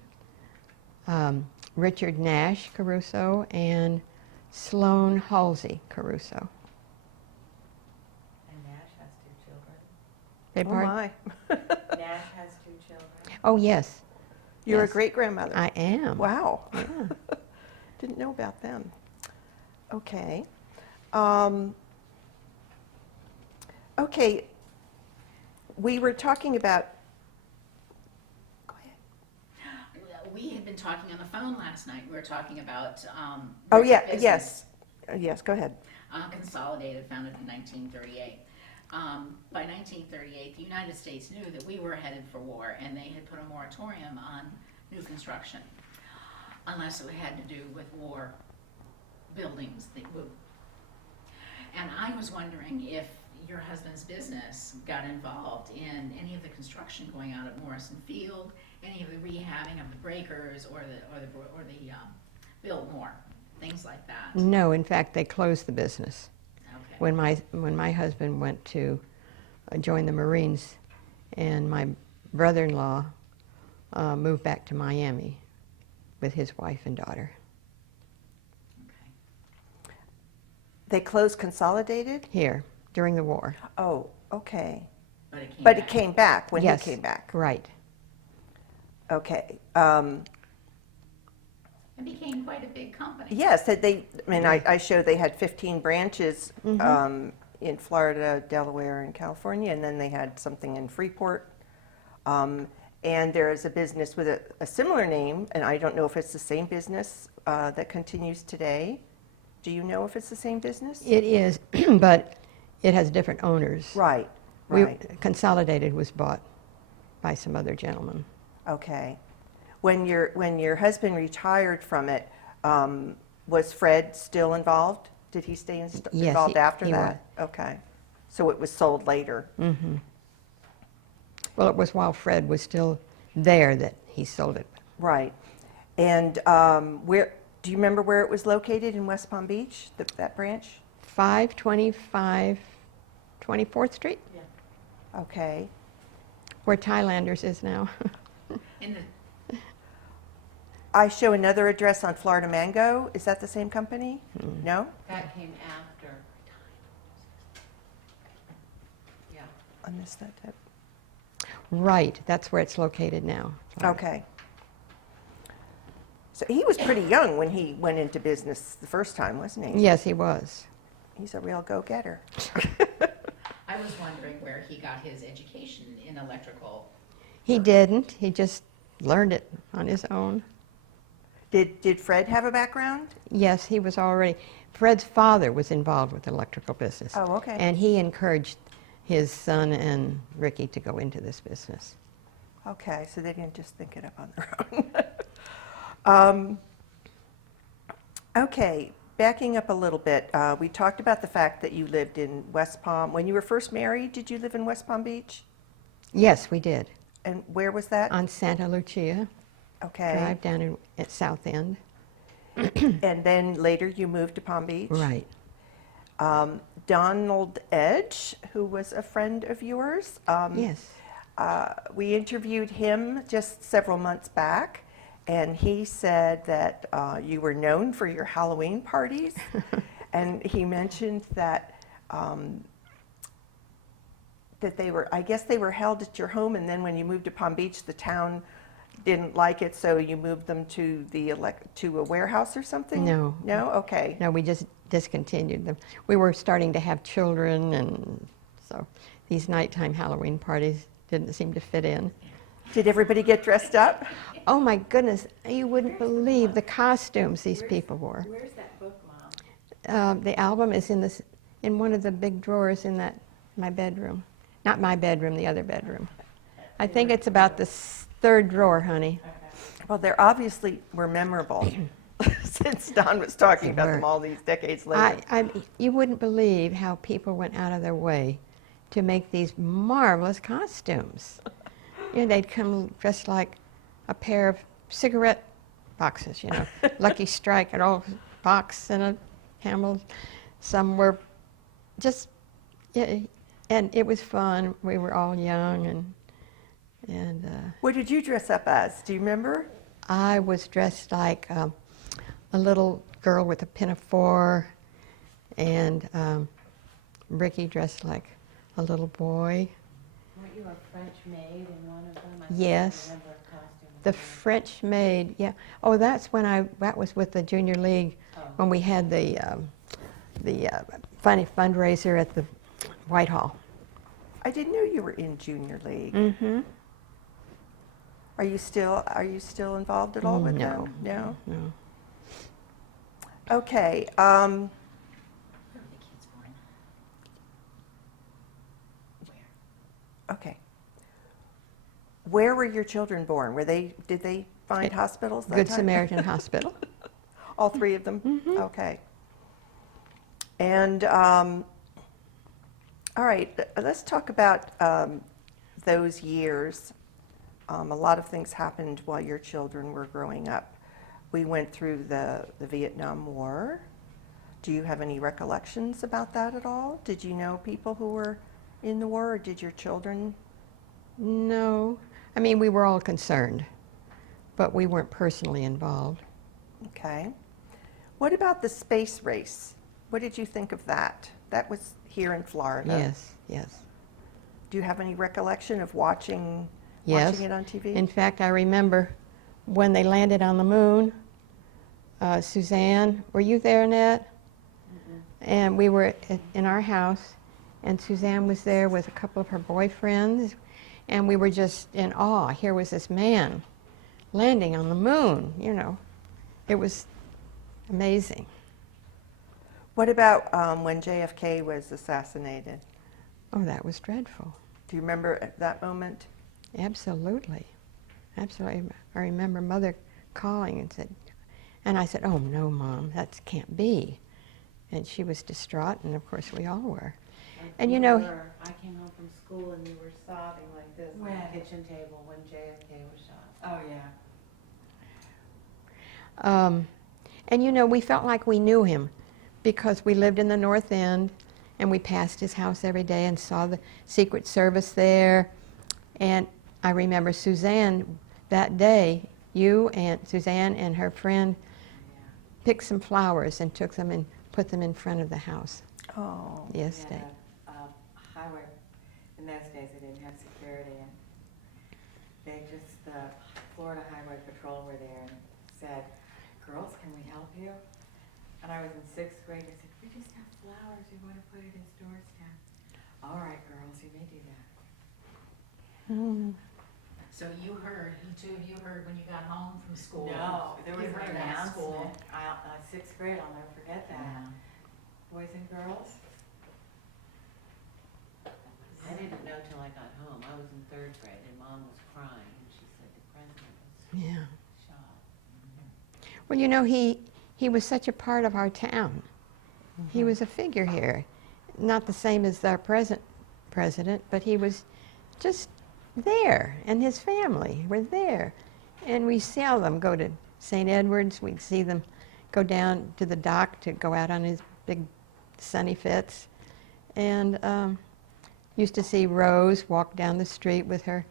Richard Nash Caruso and Sloan Halsey Caruso. And Nash has 2 children. They oh part- my, Nash has 2 children. Oh, yes, you're Yes. a great-grandmother. I am. Wow. Yeah. Didn't know about them. Okay. Okay, we were talking about, go ahead. We had been talking on the phone last night. We were talking about, Oh, Rick's yeah, business, yes. Yes, go ahead. Consolidated, founded in 1938. By 1938, the United States knew that we were headed for war, and they had put a moratorium on new construction, unless it had to do with war buildings. And I was wondering if your husband's business got involved in any of the construction going on at Morrison Field, any of the rehabbing of the breakers, or the Biltmore, things like that. No, in fact, they closed the business. Okay. When my husband went to join the Marines, and my brother-in-law moved back to Miami with his wife and daughter. Okay. They closed Consolidated? Here, during the war. Oh, okay. But it came But back. it came back when Yes, he came back. Right. Okay. It became quite a big company. Yes, I showed they had 15 branches in Florida, Delaware, and California, and then they had something in Freeport. And there is a business with a similar name, and I don't know if it's the same business that continues today. Do you know if it's the same business? It is, but it has different owners. Right, right. Consolidated was bought by some other gentleman. Okay. When your husband retired from it, was Fred still involved? Did he stay Yes, involved after he that? Okay. So it was sold later. Mm-hmm. Well, it was while Fred was still there that he sold it. Right. And where do you remember where it was located in West Palm Beach, that branch? 525 24th Street, Okay. where Thailanders is now. In the, I show another address on Florida Mango. Is that the same company? No? That came after. Yeah. I missed that. Deb. Right, that's where it's located now. Okay. So he was pretty young when he went into business the first time, wasn't he? Yes, he was. He's a real go-getter. I was wondering where he got his education in electrical. He didn't. He just learned it on his own. Did Fred have a background? Yes, he was already. Fred's father was involved with the electrical business. Oh, okay. And he encouraged his son and Ricky to go into this business. Okay, so they didn't just think it up on their own. Okay, backing up a little bit, we talked about the fact that you lived in West Palm. When you were first married, did you live in West Palm Beach? Yes, we did. And where was that? On Santa Lucia Okay. Drive down at South End. And then later you moved to Palm Beach? Right. Donald Edge, who was a friend of yours. Yes. We interviewed him just several months back, and he said that you were known for your Halloween parties, and he mentioned that that they were, I guess they were held at your home, and then when you moved to Palm Beach, the town didn't like it, so you moved them to to a warehouse or something? No. No? Okay. No, we just discontinued them. We were starting to have children, and so these nighttime Halloween parties didn't seem to fit in. Did everybody get dressed up? Oh my goodness, you wouldn't believe the costumes these people wore. Where's that book, Mom? The album is in in one of the big drawers in my bedroom. Not my bedroom, the other bedroom. I think it's about the third drawer, honey. Well, they obviously were memorable, since Don was talking about them were. all these decades later. You wouldn't believe how people went out of their way to make these marvelous costumes. You know, they'd come dressed like a pair of cigarette boxes, you know, Lucky Strike, an old box and a Camel. Some were just, yeah, and it was fun. We were all young, and What did you dress up as? Do you remember? I was dressed like a little girl with a pinafore, and Ricky dressed like a little boy. Weren't you a French maid in one of them? I Yes. can't remember a costume. The French maid, yeah. Oh, that was with the Junior League when we had the fundraiser at the Whitehall. I didn't know you were in Junior League. Mm-hmm. Are you still involved at all with No. them? No. No. Okay. Where were the kids born? Where? Okay. Where were your children born? Did they find hospitals that Good time? Samaritan Hospital. All three of them? Mhm. Okay. And, all right, let's talk about those years. A lot of things happened while your children were growing up. We went through the Vietnam War. Do you have any recollections about that at all? Did you know people who were in the war, or did your children? No. I mean, we were all concerned, but we weren't personally involved. Okay. What about the space race? What did you think of that? That was here in Florida. Yes, yes. Do you have any recollection of watching Yes. it on TV? In fact, I remember when they landed on the moon, Suzanne, were you there, Annette? And we were in our house, and Suzanne was there with a couple of her boyfriends, and we were just in awe. Here was this man landing on the moon, you know. It was amazing. What about when JFK was assassinated? Oh, that was dreadful. Do you remember at that moment? Absolutely. Absolutely. I remember Mother calling and I said, "Oh, no, Mom, that can't be." And she was distraught, and of course we all were. And you know, I came home from school and you were sobbing like this on When? the kitchen table when JFK was shot. Oh, yeah. and you know, we felt like we knew him because we lived in the North End, and we passed his house every day and saw the Secret Service there. And I remember Suzanne that day, you and Suzanne and her friend picked some flowers and took them and put them in front of the house. Oh. Yes, We Dave. had a highway, in those days they didn't have security, and the Florida Highway Patrol were there and said, "Girls, can we help you?" And I was in 6th grade, they said, "We just have flowers, we want to put it his doorstep." "All right, girls, you may do that." So you heard, you two of you heard when you got home from school? No, there was You an heard at school. announcement. 6th grade, I'll never forget that. Yeah. Boys and girls. I didn't know till I got home. I was in 3rd grade and Mom was crying and she said the president was Yeah. shot. Well, you know, he was such a part of our town. He was a figure here. Not the same as our present president, but he was just there, and his family were there. And we saw them go to St. Edward's. We'd see them go down to the dock to go out on his big sunny fits. And used to see Rose walk down the street with her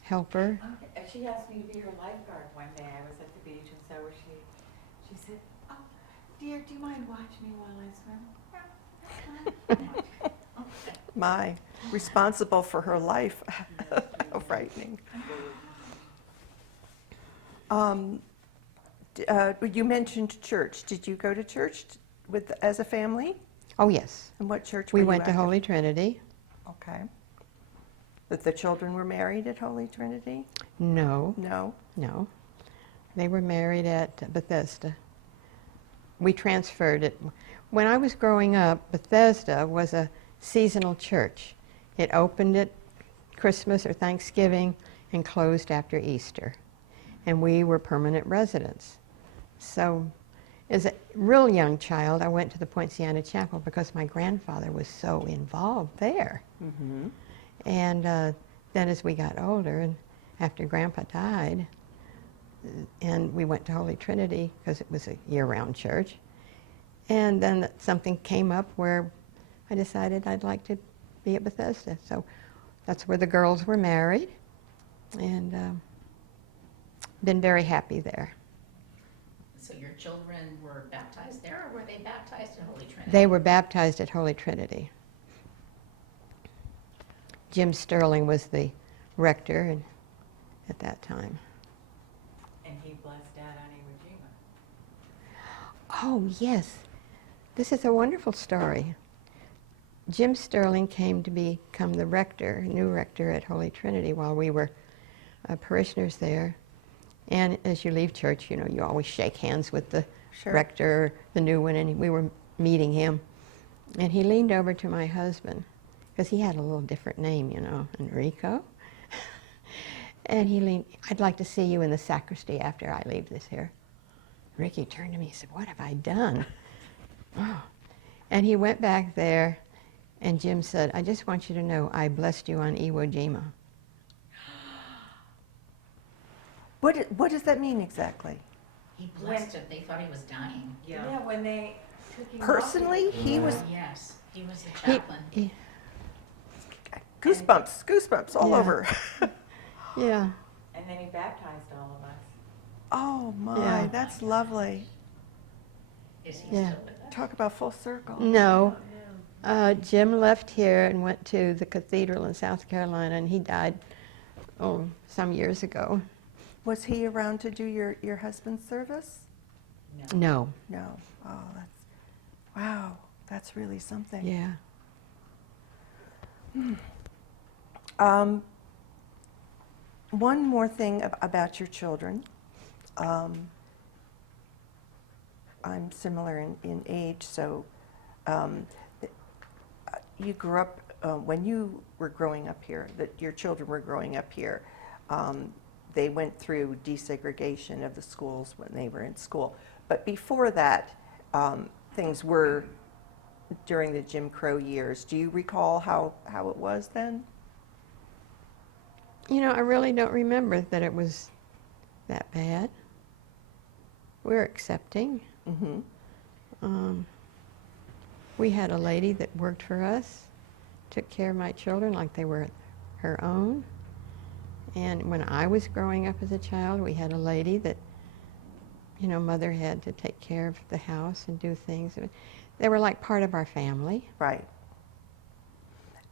helper. Okay. She asked me to be her lifeguard one day. I was at the beach, and so was she. She said, "Oh, dear, do you mind watching me while I swim?" My, responsible for her life. How frightening. You mentioned church. Did you go to church as a family? Oh, yes. And what church We were you went to at? Holy Trinity. Okay. But the children were married at Holy Trinity? No, No. no. They were married at Bethesda. we transferred it. When I was growing up, Bethesda was a seasonal church. It opened at Christmas or Thanksgiving and closed after Easter. And we were permanent residents. So as a real young child, I went to the Poinciana Chapel because my grandfather was so involved there. Mm-hmm. And then as we got older, and after Grandpa died, and we went to Holy Trinity because it was a year-round church. And then something came up where I decided I'd like to be at Bethesda. So that's where the girls were married, and been very happy there. So your children were baptized there, or were they baptized at Holy Trinity? They were baptized at Holy Trinity. Jim Sterling was the rector at that time. And he blessed Dad on Iwo Jima. Oh, yes. This is a wonderful story. Jim Sterling came to become the rector, new rector at Holy Trinity while we were parishioners there. And as you leave church, you know, you always shake hands with the Sure. rector, the new one, and we were meeting him. And he leaned over to my husband, because he had a little different name, you know, Enrico. And he leaned, "I'd like to see you in the sacristy after I leave this here." Ricky turned to me and said, "What have I done?" Oh. And he went back there, and Jim said, "I just want you to know I blessed you on Iwo Jima." What does that mean exactly? He blessed him. They thought he was dying. Yeah, when they took him Personally, he was Yes, he was a He- chaplain. he- goosebumps all Yeah. over. yeah. And then he baptized all of us. Oh my, Yeah. that's lovely. Is he Yeah. still with us? Talk about full circle. No. Jim left here and went to the cathedral in South Carolina, and he died, some years ago. Was he around to do your husband's service? No. No. Oh, wow. That's really something. Yeah. One more thing about your children. I'm similar in age, so you grew up, when you were growing up here, that your children were growing up here, they went through desegregation of the schools when they were in school. But before that, things were during the Jim Crow years. Do you recall how it was then? You know, I really don't remember that it was that bad. We're accepting. Mm-hmm. We had a lady that worked for us, took care of my children like they were her own. And when I was growing up as a child, we had a lady that, you know, mother had to take care of the house and do things. They were like part of our family. Right.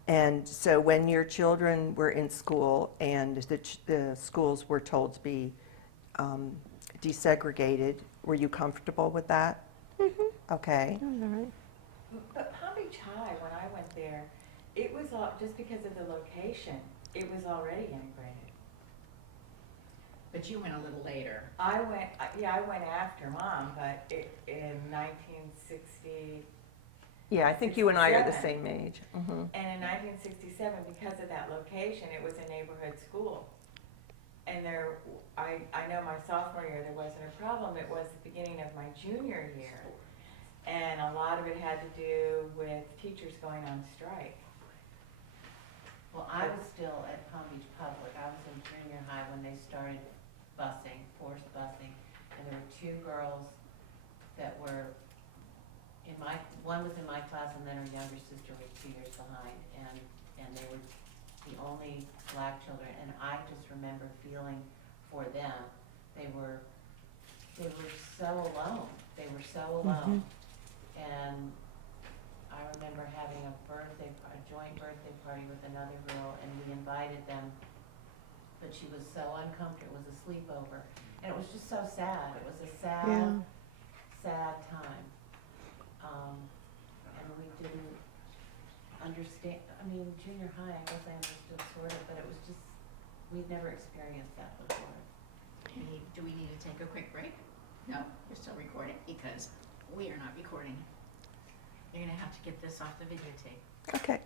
And so when your children were in school and the schools were told to be desegregated, were you comfortable with that? Mm-hmm. Okay. That was all right. But Palm Beach High, when I went there, it was all, just because of the location, it was already integrated. But you went a little later. I went after Mom, but in 1960, Yeah, I think you and I are the 67. same age. Mm-hmm. and in 1967, because of that location, it was a neighborhood school. And I know my sophomore year there wasn't a problem. It was the beginning of my junior year. And a lot of it had to do with teachers going on strike. Well, I was still at Palm Beach Public. I was in junior high when they started busing, forced busing. And there were two girls that were one was in my class, and then her younger sister was 2 years behind. And they were the only black children. And I just remember feeling for them. They were so alone. They were so alone. And I remember having a joint birthday party with another girl, and we invited them, but she was so uncomfortable. It was a sleepover, and it was just so sad. It was a sad, Yeah. sad time. And we didn't understand. I mean, junior high, I guess I understood sort of, but it was just, we'd never experienced that before. Do we need to take a quick break? No, you're still recording because we are not recording. You're gonna have to get this off the videotape. Okay.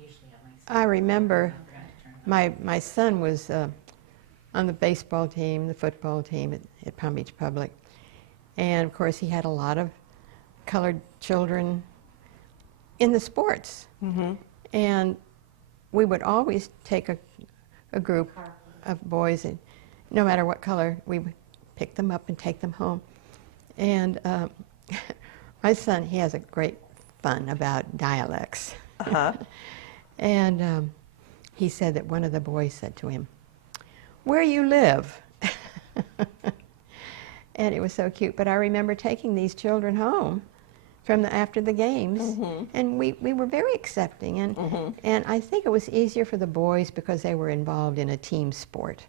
Usually on I remember I forgot to turn it on. my son was on the baseball team, the football team at Palm Beach Public. And of course, he had a lot of colored children in the sports. Mm-hmm. And we would always take a group of boys, and no matter what color, we would pick them up and take them home. And my son, he has a great fun about dialects. Uh-huh. And he said that one of the boys said to him, "Where you live?" And it was so cute. But I remember taking these children home from after the games, Mm-hmm. and we were very accepting. And, Mm-hmm. and I think it was easier for the boys because they were involved in a team sport.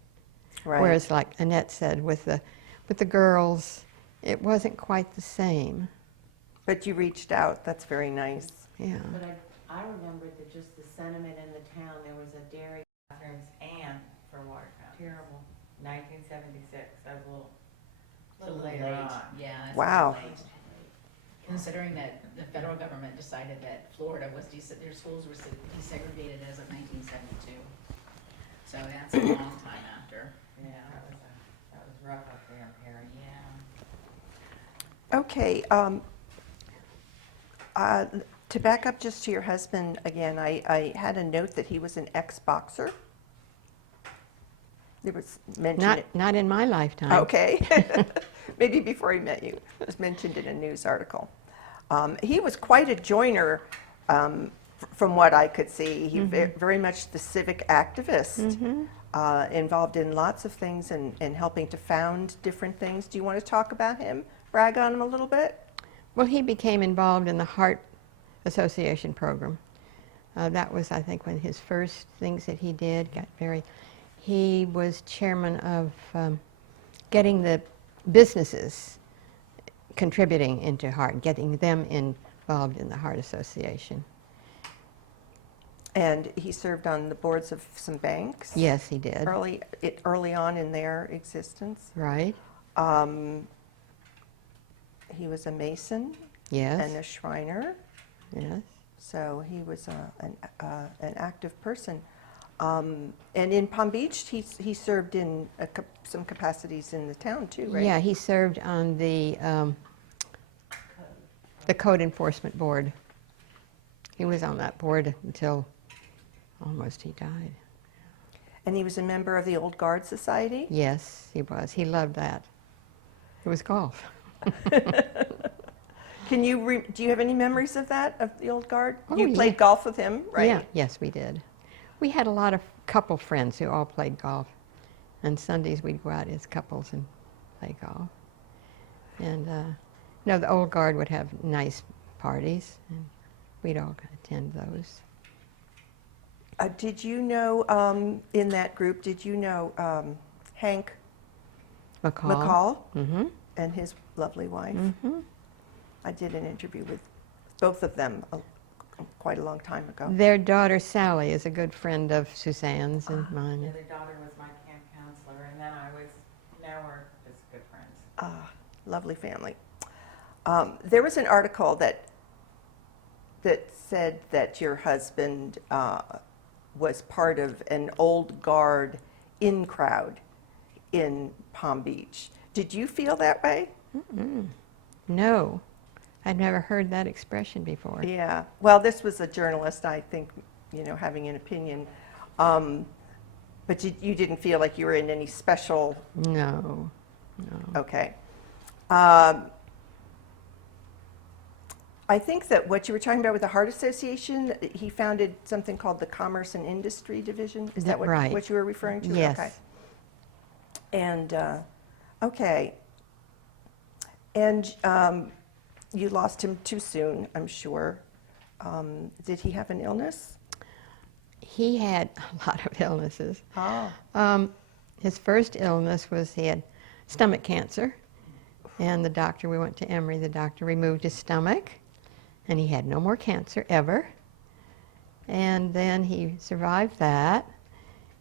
Right. Whereas, like Annette said, with the girls, it wasn't quite the same. But you reached out. That's very nice. Yeah. But I remembered that just the sentiment in the town, there was a dairy Bathrooms and For water fountains. terrible. 1976. I was a little Little later late. on. Yeah, it's Wow. a little late. Considering that the federal government decided that Florida was, their schools were desegregated as of 1972. So that's a long time after. Yeah, that was rough up there in Perry. Yeah. Okay. To back up just to your husband again, I had a note that he was an ex-boxer. There was mentioned. Not in my lifetime. Okay. Maybe before he met you. It was mentioned in a news article. He was quite a joiner, from what I could see. He very much the civic activist, involved in lots of things and helping to found different things. Do you want to talk about him? Brag on him a little bit? Well, he became involved in the Heart Association program. That was, I think, one of his first things that he did. He was chairman of getting the businesses contributing into Heart, getting them involved in the Heart Association. And he served on the boards of some banks. Yes, he did. Early on in their existence. Right? He was a Mason Yes. and a Shriner. Yes. So he was an active person. And in Palm Beach, he served in some capacities in the town too, right? Yeah, he served on the Code Enforcement Board. He was on that board until almost he died. And he was a member of the Old Guard Society? Yes, he was. He loved that. It was golf. Do you have any memories of that, of the Old Guard? Oh, You yeah. played golf with him, right? Yeah, yes, we did. We had a lot of couple friends who all played golf. And Sundays we'd go out as couples and play golf. And the Old Guard would have nice parties, and we'd all attend those. Did you know, in that group, did you know Hank McCall Mm-hmm. and his lovely wife? Mm-hmm. I did an interview with both of them quite a long time ago. Their daughter Sally is a good friend of Suzanne's and mine. Yeah, their daughter was my camp counselor, and then now we're just good friends. Lovely family. There was an article that said that your husband was part of an Old Guard in crowd in Palm Beach. Did you feel that way? Mm-mm. No, I'd never heard that expression before. Yeah. Well, this was a journalist, I think, having an opinion. But you didn't feel like you were in any special. No. Okay. I think that what you were talking about with the Heart Association, he founded something called the Commerce and Industry Division. Is that Right. what you were referring to? Yes. Okay. And, okay. And you lost him too soon, I'm sure. Did he have an illness? He had a lot of illnesses. Oh. His first illness was he had stomach cancer, and we went to Emory, the doctor removed his stomach, and he had no more cancer ever. And then he survived that.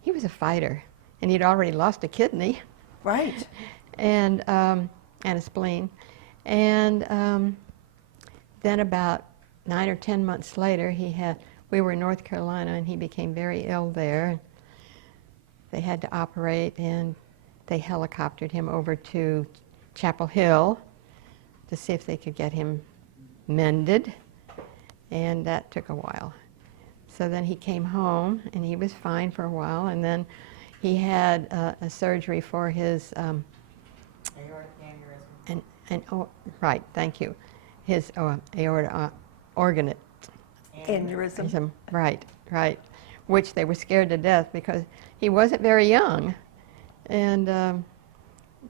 He was a fighter, and he'd already lost a kidney. Right. And and a spleen. And then about 9 or 10 months later, we were in North Carolina, and he became very ill there. They had to operate, and they helicoptered him over to Chapel Hill to see if they could get him mended, and that took a while. So then he came home, and he was fine for a while, and then he had a surgery for his Aortic aneurysm. right, thank you, his aorta organ Aneurysm. right, which they were scared to death because he wasn't very young, and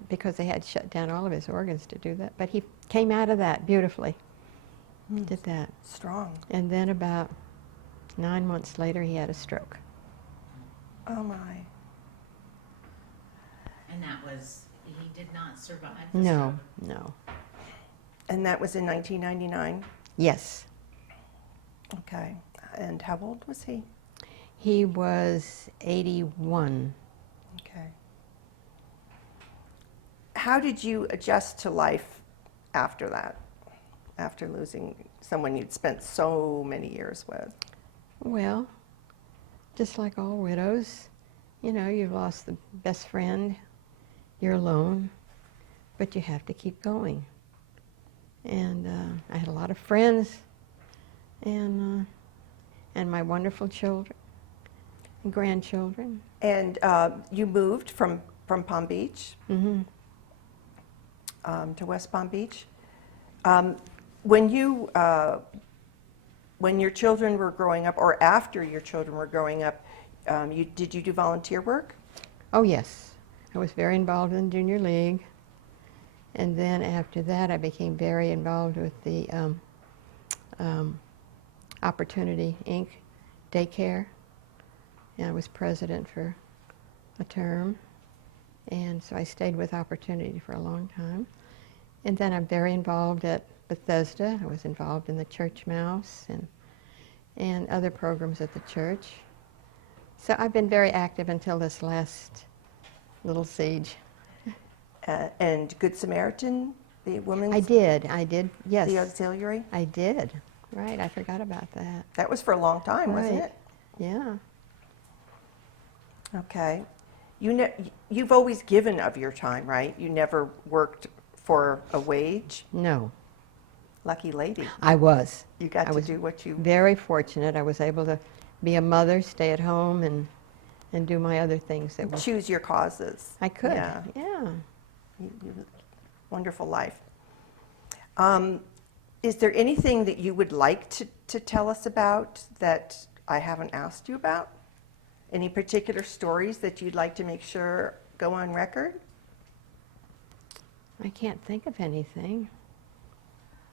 because they had shut down all of his organs to do that. But he came out of that beautifully, did that. Strong. And then about 9 months later, he had a stroke. Oh my. And that was, he did not survive the No, stroke. no. And that was in 1999? Yes, Okay. And how old was he? he was 81. Okay. How did you adjust to life after that? After losing someone you'd spent so many years with? Well, just like all widows, you know, you've lost the best friend, you're alone, but you have to keep going. And I had a lot of friends, and my wonderful children and grandchildren. And you moved from Palm Beach Mm-hmm. To West Palm Beach. When your children were growing up, or after your children were growing up, did you do volunteer work? Oh, yes. I was very involved in the Junior League. And then after that, I became very involved with the Opportunity, Inc. daycare. And I was president for a term. And so I stayed with Opportunity for a long time. And then I'm very involved at Bethesda. I was involved in the Church Mouse and other programs at the church. So I've been very active until this last little siege. And Good Samaritan, the women's, I did, yes. the auxiliary? I did, right, I forgot about that. That was for a long time, wasn't Right. it? Yeah, Okay. You've always given of your time, right? You never worked for a wage? no, Lucky lady. I was. You got I to was do what you... very fortunate. I was able to be a mother, stay at home, and do my other things that were... choose your causes. I could, Yeah. yeah. Wonderful life. Is there anything that you would like to tell us about that I haven't asked you about? Any particular stories that you'd like to make sure go on record? I can't think of anything.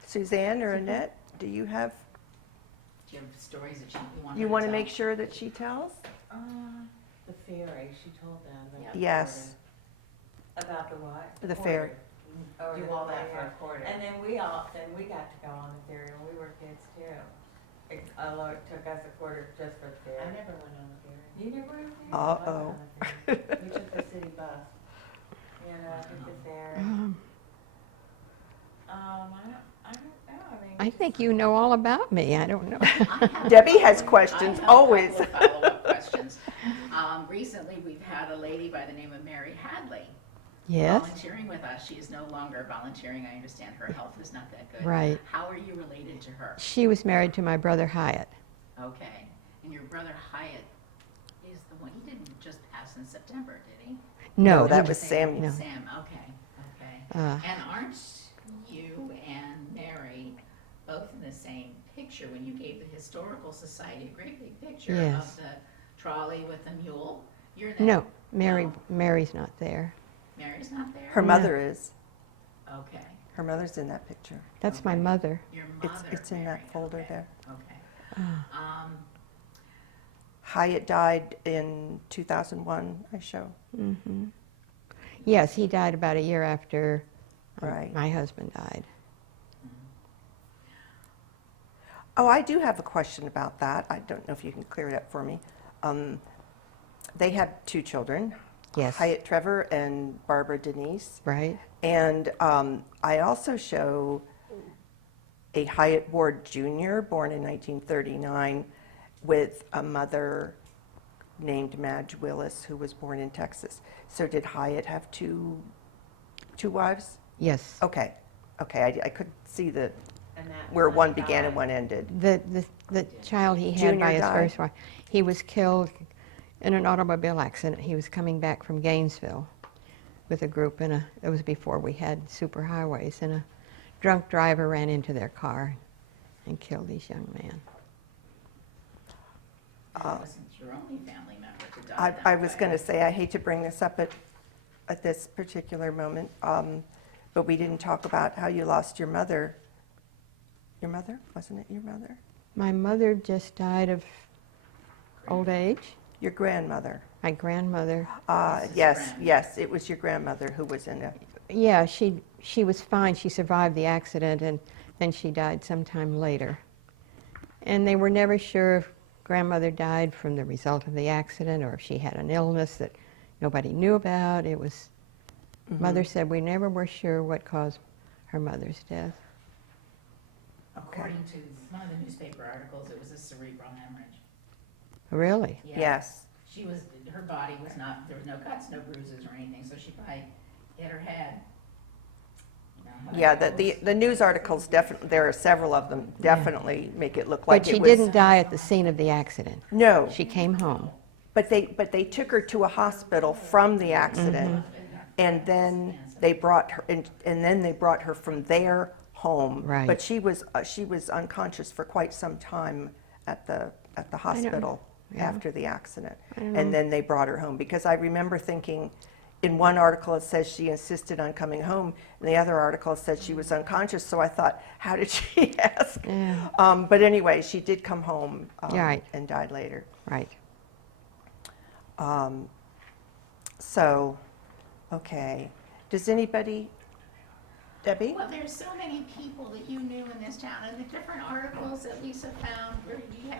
Suzanne or Annette, do you have, Do you have stories that you want you to want to tell? make sure that she tells? The ferry, she told them. Yeah. Yes, About the what? the ferry. Oh, Do the all that for ferry. a quarter. And then we got to go on the ferry when we were kids too. Although it took us a quarter just for the I ferry. never went on the ferry. You never went on the ferry? Uh-oh. I went on the ferry. We took the city bus. You know, took the ferry. I don't know, I mean. I think you know all about me, I don't know. I have Debbie has I have questions, a couple always. of follow-up questions. Recently, we've had a lady by the name of Mary Hadley Yes, volunteering with us. She is no longer volunteering. I understand her health is not that good. right. How are you related to her? She was married to my brother Hyatt. Okay. And your brother Hyatt is the one, he didn't just pass in September, did he? No, that he- was Samuel. No. Sam, okay, okay. Uh, And aren't you and Mary both in the same picture when you gave the Historical Society a great big picture Yes. of the trolley with the mule? You're that? No, No. Mary's not there. Mary's not there? Her mother is. Okay. Her mother's in that picture. That's my Okay. mother. Your It's, mother, it's in Mary, that folder okay, there. Okay. Hyatt died in 2001, I show. Hmm. Yes, he died about a year after Right. my husband died. Oh, I do have a question about that. I don't know if you can clear it up for me. They had two children. Yes. Hyatt Trevor and Barbara Denise. Right? And I also show a Hyatt Ward Jr., born in 1939, with a mother named Madge Willis, who was born in Texas. So did Hyatt have two wives? Yes. Okay, I could see And that where one son began died. and one ended. The child he had Junior by his died? first wife, he was killed in an automobile accident. He was coming back from Gainesville with a group it was before we had superhighways, and a drunk driver ran into their car and killed this young man. That wasn't your only family member to die that I was way. going to say, I hate to bring this up at this particular moment, but we didn't talk about how you lost your mother. Your mother? Wasn't it your mother? My mother just died of old age. Your grandmother. My grandmother, Mrs. Yes, Graham. yes, it was your grandmother who was in it. yeah, she was fine. She survived the accident, and then she died sometime later. And they were never sure if grandmother died from the result of the accident or if she had an illness that nobody knew about. It was, Mother said we never were sure what caused her mother's death. According to one of the newspaper articles, it was a cerebral hemorrhage. Really? Yeah. Yes. She was, her body was not, there was no cuts, no bruises or anything, so she probably hit her head. You know, how Yeah, that goes. the news articles, definitely, there are several of them, definitely make it look But like she it was. didn't die at the scene of the accident. No, She came home. but they took her to a hospital from the accident, and then they brought her, and then they brought her from there home. Right. But she was unconscious for quite some time at the hospital yeah. after the accident, I don't know. and then they brought her home, because I remember thinking, in one article it says she insisted on coming home, and the other article it said she was unconscious. So I thought, how did she ask? Yeah. But anyway, she did come home Right. and died later. Right. So, okay. Does anybody, Debbie? Well, there's so many people that you knew in this town, and the different articles that Lisa found, where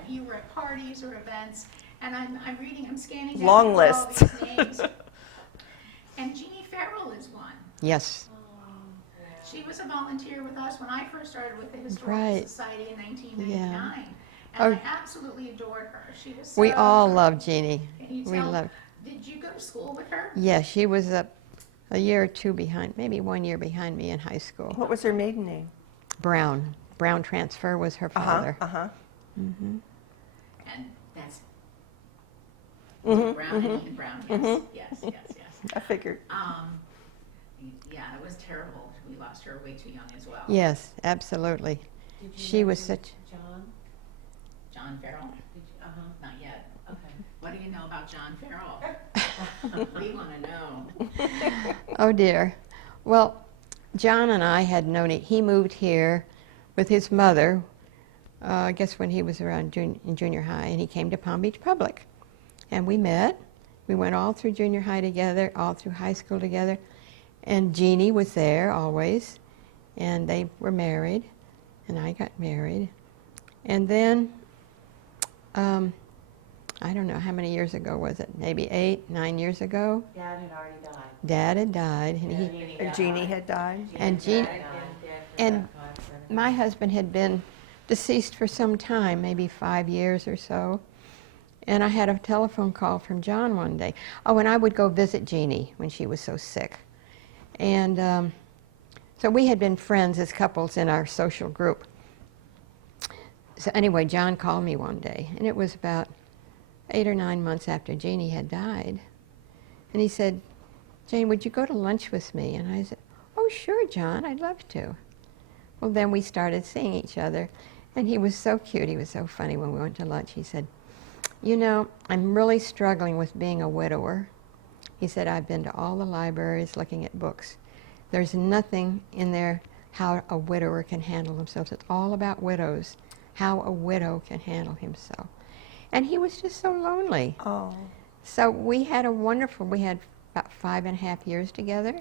you were at parties or events, and I'm reading, I'm scanning down Long through all lists. these names. And Jeannie Farrell is one. Yes. She was a volunteer with us when I first started with the Historical Right. Society in 1999. Oh. And I absolutely adored her. She was so... We all love Jeannie. Can you We tell- love. Did you go to school with her? Yes, she was a year or two behind, maybe 1 year behind me in high school. What was her maiden name? Brown. Brown Transfer was her father. And that's Mhm, Brown and Ian Brown. Yes, yes, yes. I figured. Yeah, it was terrible. We lost her way too young as well. Yes, absolutely. Did you She was mention such. John? John Farrell? Did you, Not yet. okay. What do you know about John Farrell? We want to know. Oh dear. Well, John and I had known it. He moved here with his mother, I guess when he was around in junior high, and he came to Palm Beach Public. And we met. We went all through junior high together, all through high school together. And Jeannie was there always, and they were married, and I got married. And then, I don't know how many years ago was it, maybe 8, 9 years ago, Dad had already died. Dad had died, and he, Jeannie And died. Jeannie had died? and Jean, Dad had been dead for and about 5, 7 my husband had been deceased for some time, maybe 5 years or so. And I had a telephone call from John one day. Oh, and I would go visit Jeannie when she was so sick. And so we had been friends as couples in our social group. So anyway, John called me one day, and it was about 8 or 9 months after Jeannie had died. And he said, Jane, would you go to lunch with me? And I said, oh, sure, John, I'd love to. Well, then we started seeing each other, and he was so cute. He was so funny when we went to lunch. He said, you know, I'm really struggling with being a widower. He said, I've been to all the libraries looking at books. There's nothing in there how a widower can handle themselves. It's all about widows, how a widow can handle himself. And he was just so lonely. Oh. So we had about 5.5 years together.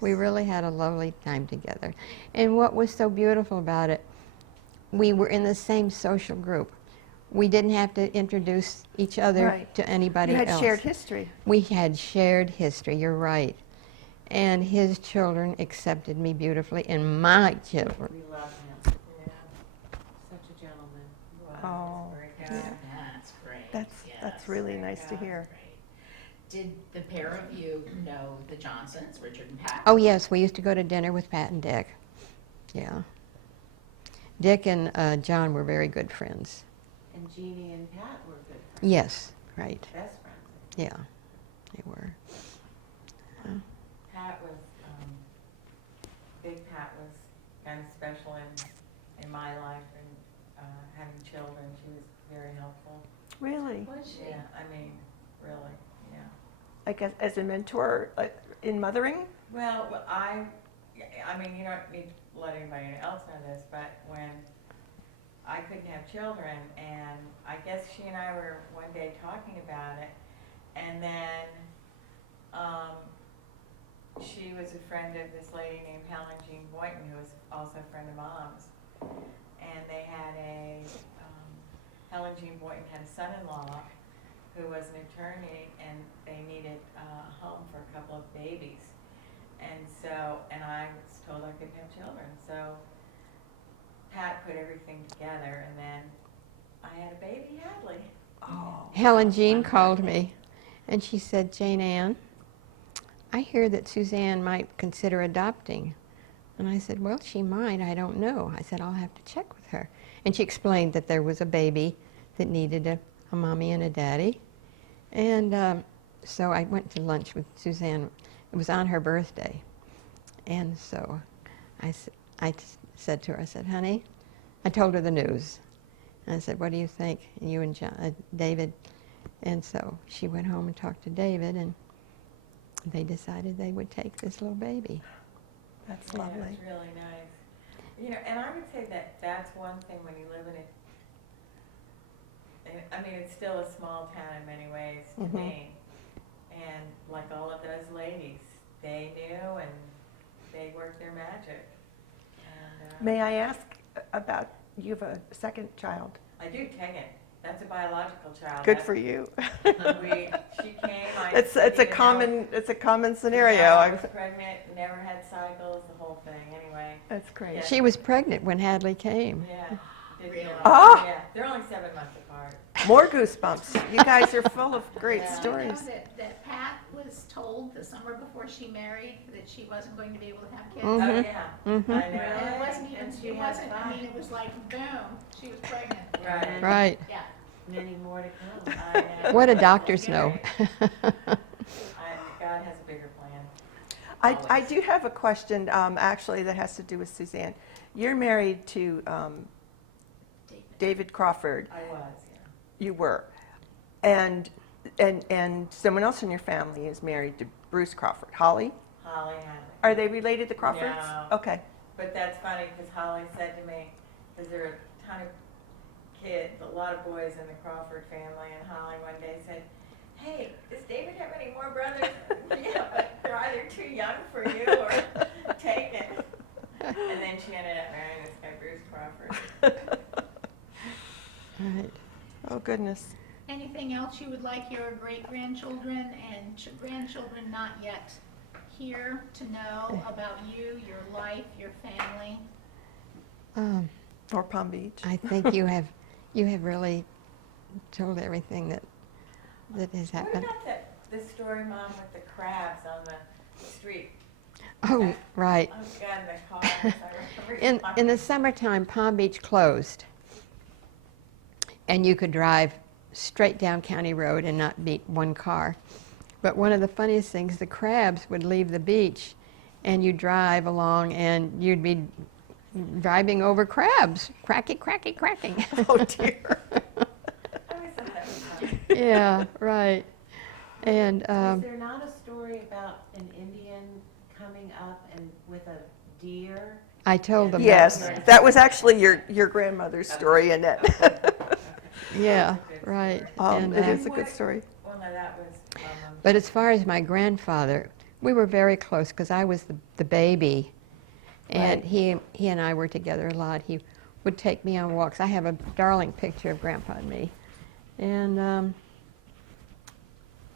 We really had a lovely time together. And what was so beautiful about it, we were in the same social group. We didn't have to introduce each other Right. to anybody You had else. shared history. We had shared history, you're right. And his children accepted me beautifully, and my children. We love him. Yeah. Such a gentleman. Wow, Oh, that's very good. That's great. That's Yes. really nice to Yeah. hear. Great. Did the pair of you know the Johnsons, Richard and Pat? Oh, yes, we used to go to dinner with Pat and Dick. Yeah. Dick and John were very good friends. And Jeannie and Pat were good friends. Yes, right. Best friends. Yeah, they were. Pat was, Big Pat was kind of special in my life and having children. She was very helpful. Really? Was she? Yeah, I mean, really, yeah. I guess as a mentor in mothering? Well, I mean, you don't need to let anybody else know this, but when I couldn't have children, and I guess she and I were one day talking about it, and then she was a friend of this lady named Helen Jean Boynton, who was also a friend of Mom's, and they had Helen Jean Boynton had a son-in-law who was an attorney, and they needed a home for a couple of babies. And I was told I couldn't have children. So Pat put everything together, and then I had a baby, Hadley. Oh. Helen Jean called me, and she said, Jane Ann, I hear that Suzanne might consider adopting. And I said, well, she might, I don't know. I said, I'll have to check with her. And she explained that there was a baby that needed a mommy and a daddy. And so I went to lunch with Suzanne. It was on her birthday. And so I said to her, I said, honey, I told her the news. And I said, what do you think, you and David? And so she went home and talked to David, and they decided they would take this little baby. That's Yeah, lovely. it's really nice. You know, and I would say that that's one thing when you live I mean, it's still a small town in many ways to Mhm. me. And like all of those ladies, they knew and they worked their magic. And, May I ask about, you have a second child. I do, Tegan. That's a biological child. Good for you. She came. It's a common scenario. I was pregnant, never had cycles, the whole thing. Anyway, That's great. Yeah. She was pregnant when Hadley came. yeah. Did Really? Ah! Yeah, they're only 7 months apart. More goosebumps. You guys are full of great Yeah. You know stories. that Pat was told the summer before she married that she wasn't going to be able to have kids? Mhm. Oh yeah. Mhm. I know. And it wasn't even, And she it had wasn't, I mean, it was like, boom, she was pregnant. Right. Right. Yeah. Many more to come. I know. What do doctors know? God has a bigger plan. I do have a question, actually, that has to do with Suzanne. You're married to David Crawford. I was, yeah. You were. And someone else in your family is married to Bruce Crawford. Holly? Holly Hadley. Are they related, the Crawfords? No. Okay. But that's funny because Holly said to me, because there are a ton of kids, a lot of boys in the Crawford family, and Holly one day said, hey, does David have any more brothers? Yeah, but they're either too young for you or taken. And then she ended up marrying this guy, Bruce Crawford. Right. Oh, goodness. Anything else you would like your great-grandchildren and grandchildren not yet here to know about you, your life, your family? Or Palm Beach. I think you have really told everything that has What happened. about the story, Mom, with the crabs on the street? Oh, right. Oh, God, the cars. I remember In the summertime, Palm Beach closed, and you could drive straight down County Road and not beat one car. But one of the funniest things, the crabs would leave the beach, and you'd drive along, and you'd be driving over crabs, cracking. Oh, dear. I always thought that was funny. Yeah, right. And Is there not a story about an Indian coming up and with a deer? I told them Yes, that. that was actually your grandmother's story, Annette. Yeah, right. And, It is a good story. Well, no, that was but as far as my grandfather, we were very close because I was the baby, and Right. he and I were together a lot. He would take me on walks. I have a darling picture of Grandpa and me, and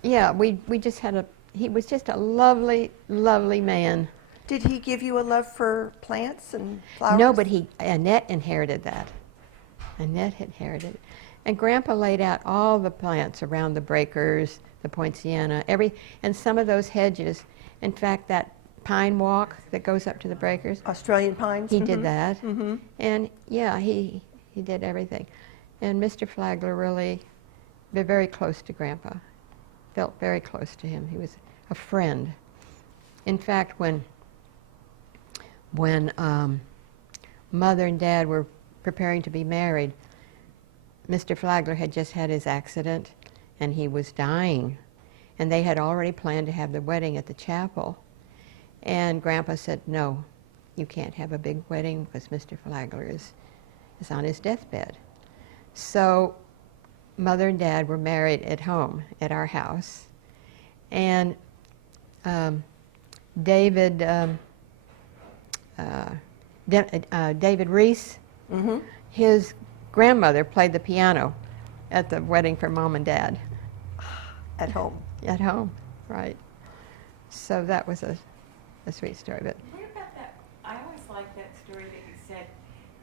yeah, we just had he was just a lovely, lovely man. Did he give you a love for plants and flowers? No, but Annette inherited that. Annette inherited it. And Grandpa laid out all the plants around the breakers, the poinciana, and some of those hedges. In fact, that pine walk that goes up to the breakers, Australian pines? he did that. Mm-hmm. And yeah, he did everything. And Mr. Flagler really, they're very close to Grandpa. Felt very close to him. He was a friend. In fact, when Mother and Dad were preparing to be married, Mr. Flagler had just had his accident and he was dying. And they had already planned to have the wedding at the chapel. And Grandpa said, no, you can't have a big wedding because Mr. Flagler is on his deathbed. So Mother and Dad were married at home at our house. And David Reese, Mm-hmm. his grandmother played the piano at the wedding for Mom and Dad. At home. At home, right. So that was a sweet story. But What about that? I always liked that story that you said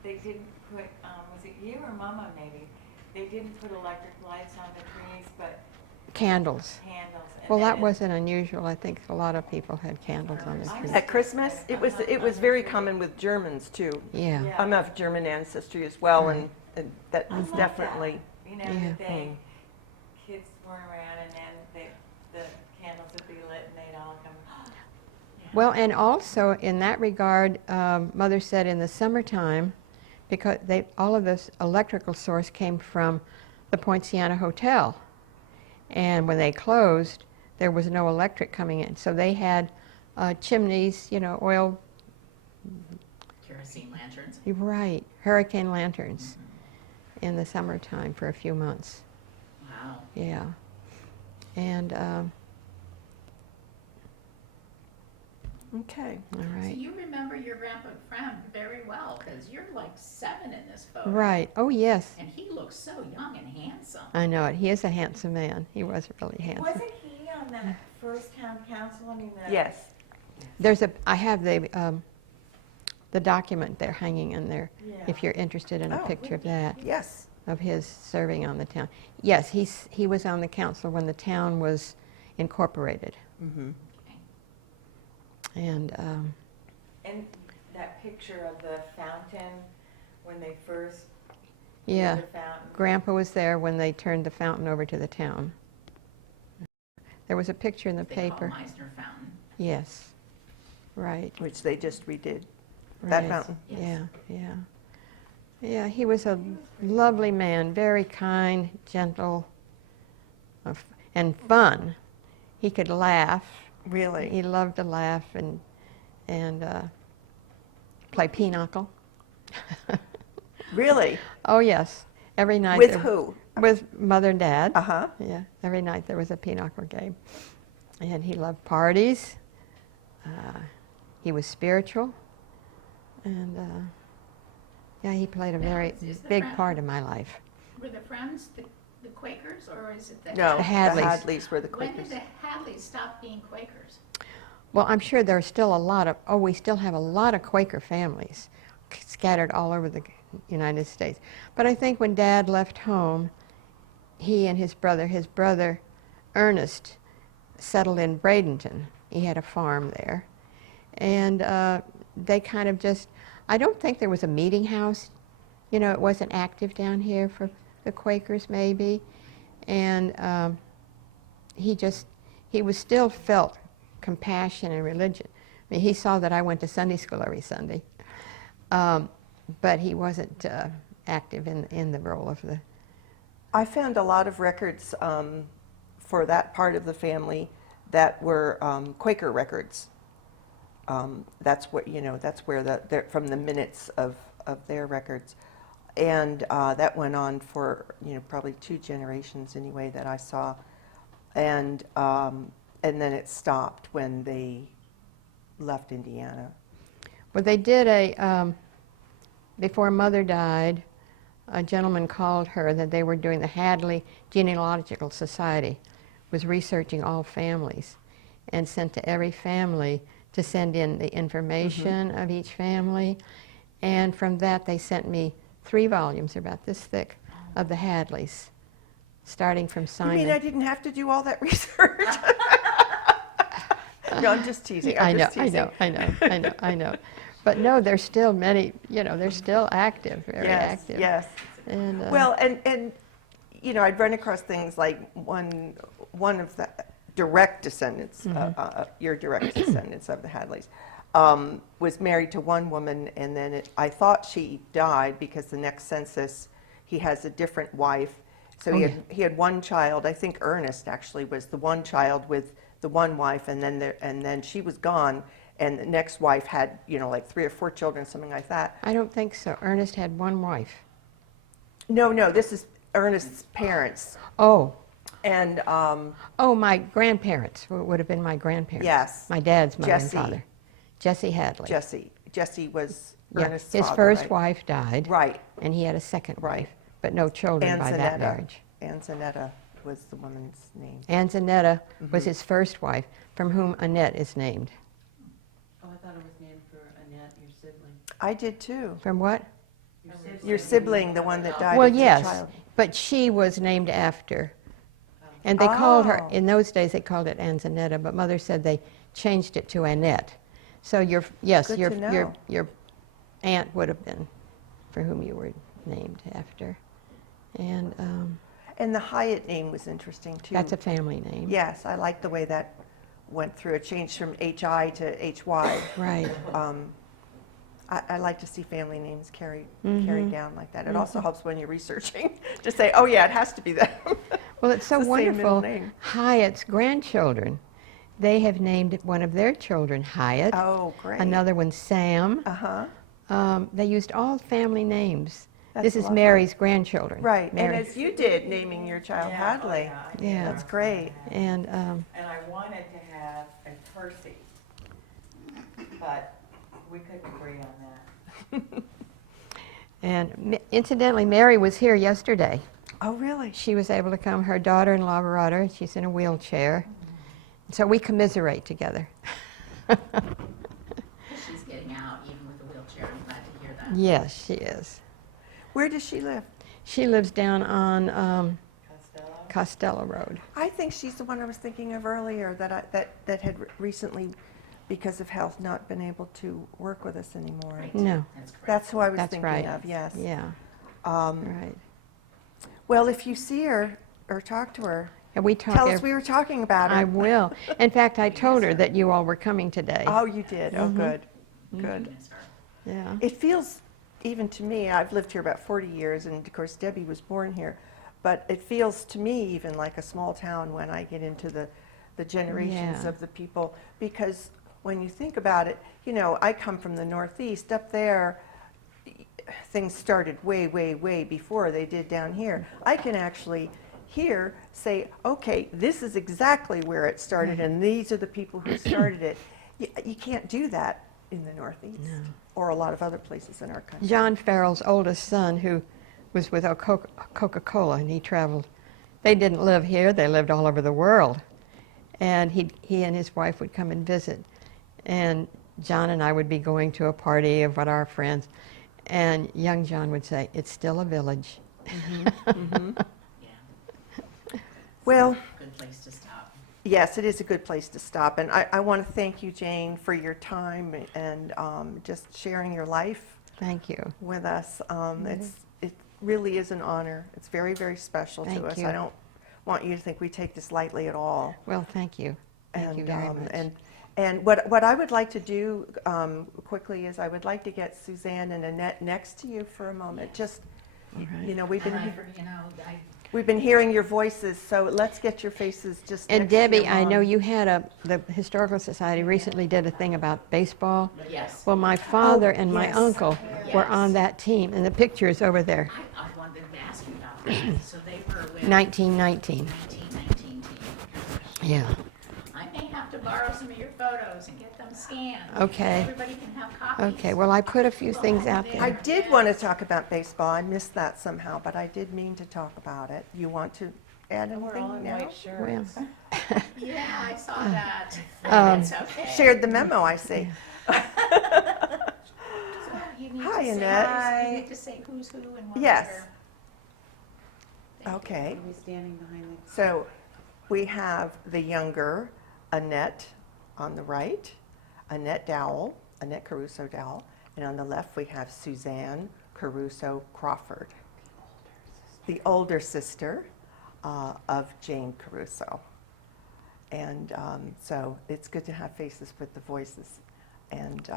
they didn't put, was it you or Mama maybe? They didn't put electric lights on the trees, but candles. candles. And Well, then that wasn't unusual. I think a lot of people had candles on the I trees. At Christmas, it was very common with Germans too. Yeah. Yeah. I'm of German ancestry as well, Right. and that I was like definitely. that. You know, Yeah. that kids weren't around and then the candles would be lit and they'd all come. Well, and also in that regard, Mother said in the summertime, because all of this electrical source came from the Poinciana Hotel. And when they closed, there was no electric coming in. So they had chimneys, oil, Kerosene lanterns. right, hurricane lanterns in the summertime for a few months. Wow. Yeah. And, Okay. all So right. you remember your grandpa Fran very well, because you're like 7 in this photo. Right. Oh, yes. And he looks so young and handsome. I know it. He is a handsome man. He was really handsome. Wasn't he on that first town council? I mean, Yes. I have the document there hanging in there, if you're interested in a Oh, picture of that, Yes. of his serving on the town. Yes, he was on the council when the town was incorporated. Mm-hmm. And, And that picture of the fountain when they first yeah, did the fountain. Grandpa was there when they turned the fountain over to the town. There was a picture in the They call paper. Meisner Fountain. Yes, right. Which they just redid. That right. fountain. Yes. Yeah, yeah. Yeah, he was a lovely man, very kind, gentle, and fun. He could laugh. Really. He loved to laugh and play pinochle. Really. Oh yes, every night. With who? With Mother and Dad. Uh-huh. Yeah, every night there was a pinochle game, and he loved parties. He was spiritual, and yeah, he played a very Is the big friend- part of my life. Were the Friends the Quakers, or is it the No, The Hadleys. the Hadleys were the When did Quakers. the Hadleys stop being Quakers? Well, I'm sure there are still we still have a lot of Quaker families scattered all over the United States. But I think when Dad left home, he and his brother Ernest, settled in Bradenton. He had a farm there. And they kind of just, I don't think there was a meeting house. It wasn't active down here for the Quakers maybe. And he was still felt compassion and religion. I mean, he saw that I went to Sunday school every Sunday. But he wasn't active in the role of the... I found a lot of records for that part of the family that were Quaker records. That's what that's where they're from the minutes of their records, and that went on for probably 2 generations anyway that I saw, and then it stopped when they left Indiana. Well, they did before Mother died, a gentleman called her that they were doing the Hadley Genealogical Society, was researching all families. and sent to every family to send in the information of each family. And from that, they sent me 3 volumes, about this thick, of the Hadleys, starting from You Simon. mean I didn't have to do all that research? No, I'm just teasing. I I'm know, just I teasing. know, I know. But no, there's still many, they're still active, very Yes, active. yes. And, Well, and I'd run across things like one of the direct descendants, your direct descendants of the Hadleys, was married to one woman, and then I thought she died because the next census he has a different wife. So he had one child. I think Ernest actually was the one child with the one wife, and then she was gone, and the next wife had like 3 or 4 children, something like that. I don't think so. Ernest had one wife. No, this is Ernest's parents, Oh, and my grandparents would have been my grandparents. Yes. My dad's mother Jesse. and father. Jesse Hadley. Jesse was Yeah, Ernest's his father, first right? wife died. Right. And he had a second Right. wife, but no children by that marriage. Anzanetta was the woman's name. Anzanetta was his first wife, from whom Annette is named. Oh, I thought it was named for Annette, your sibling. I did too. From what? Your sibling, the one that died Well, as a yes, child. but she was named after. And they called her, Oh. in those days they called it Anzanetta, but Mother said they changed it to Annette. So your Good to know. your aunt would have been for whom you were named after. And And the Hyatt name was interesting too. that's a family name. Yes, I like the way that went through. It changed from HI to HY. Right. I like to see family names carried Mm-hmm. down like that. It also helps when you're researching to say, oh yeah, it has to be them. Well, it's so It's the same middle wonderful. name. Hyatt's grandchildren, they have named one of their children Hyatt, Oh, great. another one Sam. Uh-huh. They used all family names. That's This is lovely. Mary's grandchildren. Right, Mary. and as you did, naming your child Yeah, Hadley. oh, I did. Yeah. That's great. And And I wanted to have a Percy, but we couldn't agree on that. incidentally, Mary was here yesterday. Oh, really? She was able to come. Her daughter-in-law brought her. She's in a wheelchair. So we commiserate together. She's getting out even with a wheelchair. I'm glad to hear that. Yes, she is. Where does she live? She lives down on Costello? Costello Road. I think she's the one I was thinking of earlier that had recently, because of health, not been able to work with us anymore. Right. No, That's correct. That's who I was that's thinking right. of, yes. Yeah, Um, right. Well, if you see her or talk to her, And we talk tell us every- we were talking about her. I will. In fact, I told her that you all were coming today. Oh, you did? Oh, Mhm. good, good. Miss her. Yeah. It feels, even to me, I've lived here about 40 years, and of course Debbie was born here, but it feels to me even like a small town when I get into the generations Yeah. of the people, because when you think about it, I come from the Northeast. Up there, things started way, way, way before they did down here. I can actually here say, okay, this is exactly where it started, and these are the people who started it. You can't do that in the Northeast or a lot of other places in our country. John Farrell's oldest son, who was with Coca-Cola, and he traveled. They didn't live here, they lived all over the world. And he and his wife would come and visit. And John and I would be going to a party of our friends, and young John would say, "It's still a village." Yeah. Well, Good place to stop. yes, it is a good place to stop, and I want to thank you, Jane, for your time and just sharing your life Thank you. with us. It really is an honor. It's very, very special Thank to us. you. I don't want you to think we take this lightly at all. Well, thank you. Thank you very much. And what I would like to do quickly is I would like to get Suzanne and Annette next to you for a moment. Just, All right. we've And been we've been hearing your voices, so let's get your faces just And next to your Debbie, I know mom. you had the Historical Society recently did a thing about baseball. yes. Well, my father and my yes. uncle were on Yes. that team, and the picture is over there. I wanted to ask you about that. So they were with 1919. 1919 team. Yeah. I may have to borrow some of your photos and get them scanned. Okay. Everybody can have copies. Okay, well, I put a few things out I there. did want to talk about baseball. I missed that somehow, but I did mean to talk about it. You want to add And we're all in anything now? white shirts. Well, Yeah, I saw that. Um, It's okay. Shared the memo, I see. So you need Hi, to say Annette. You need to say who's who and what Yes. order. Thank you. Okay, Are we standing behind the? so we have the younger Annette on the right, Annette Caruso Dowell, and on the left we have Suzanne Caruso Crawford, the older sister of Jane Caruso. And so it's good to have faces with the voices. And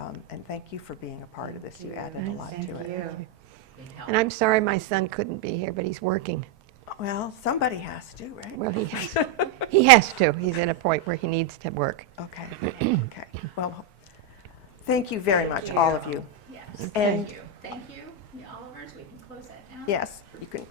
thank you for being a part of this. You added a lot to it. Big help. and I'm sorry my son couldn't be here, but he's working. Well, somebody has to, right? Well, he has, he has to. He's at a point where he needs to work. Okay, okay. Well, thank you very much, all of you. Yes, And- thank you. Thank you, the Olivers. We can close that now. Yes, you can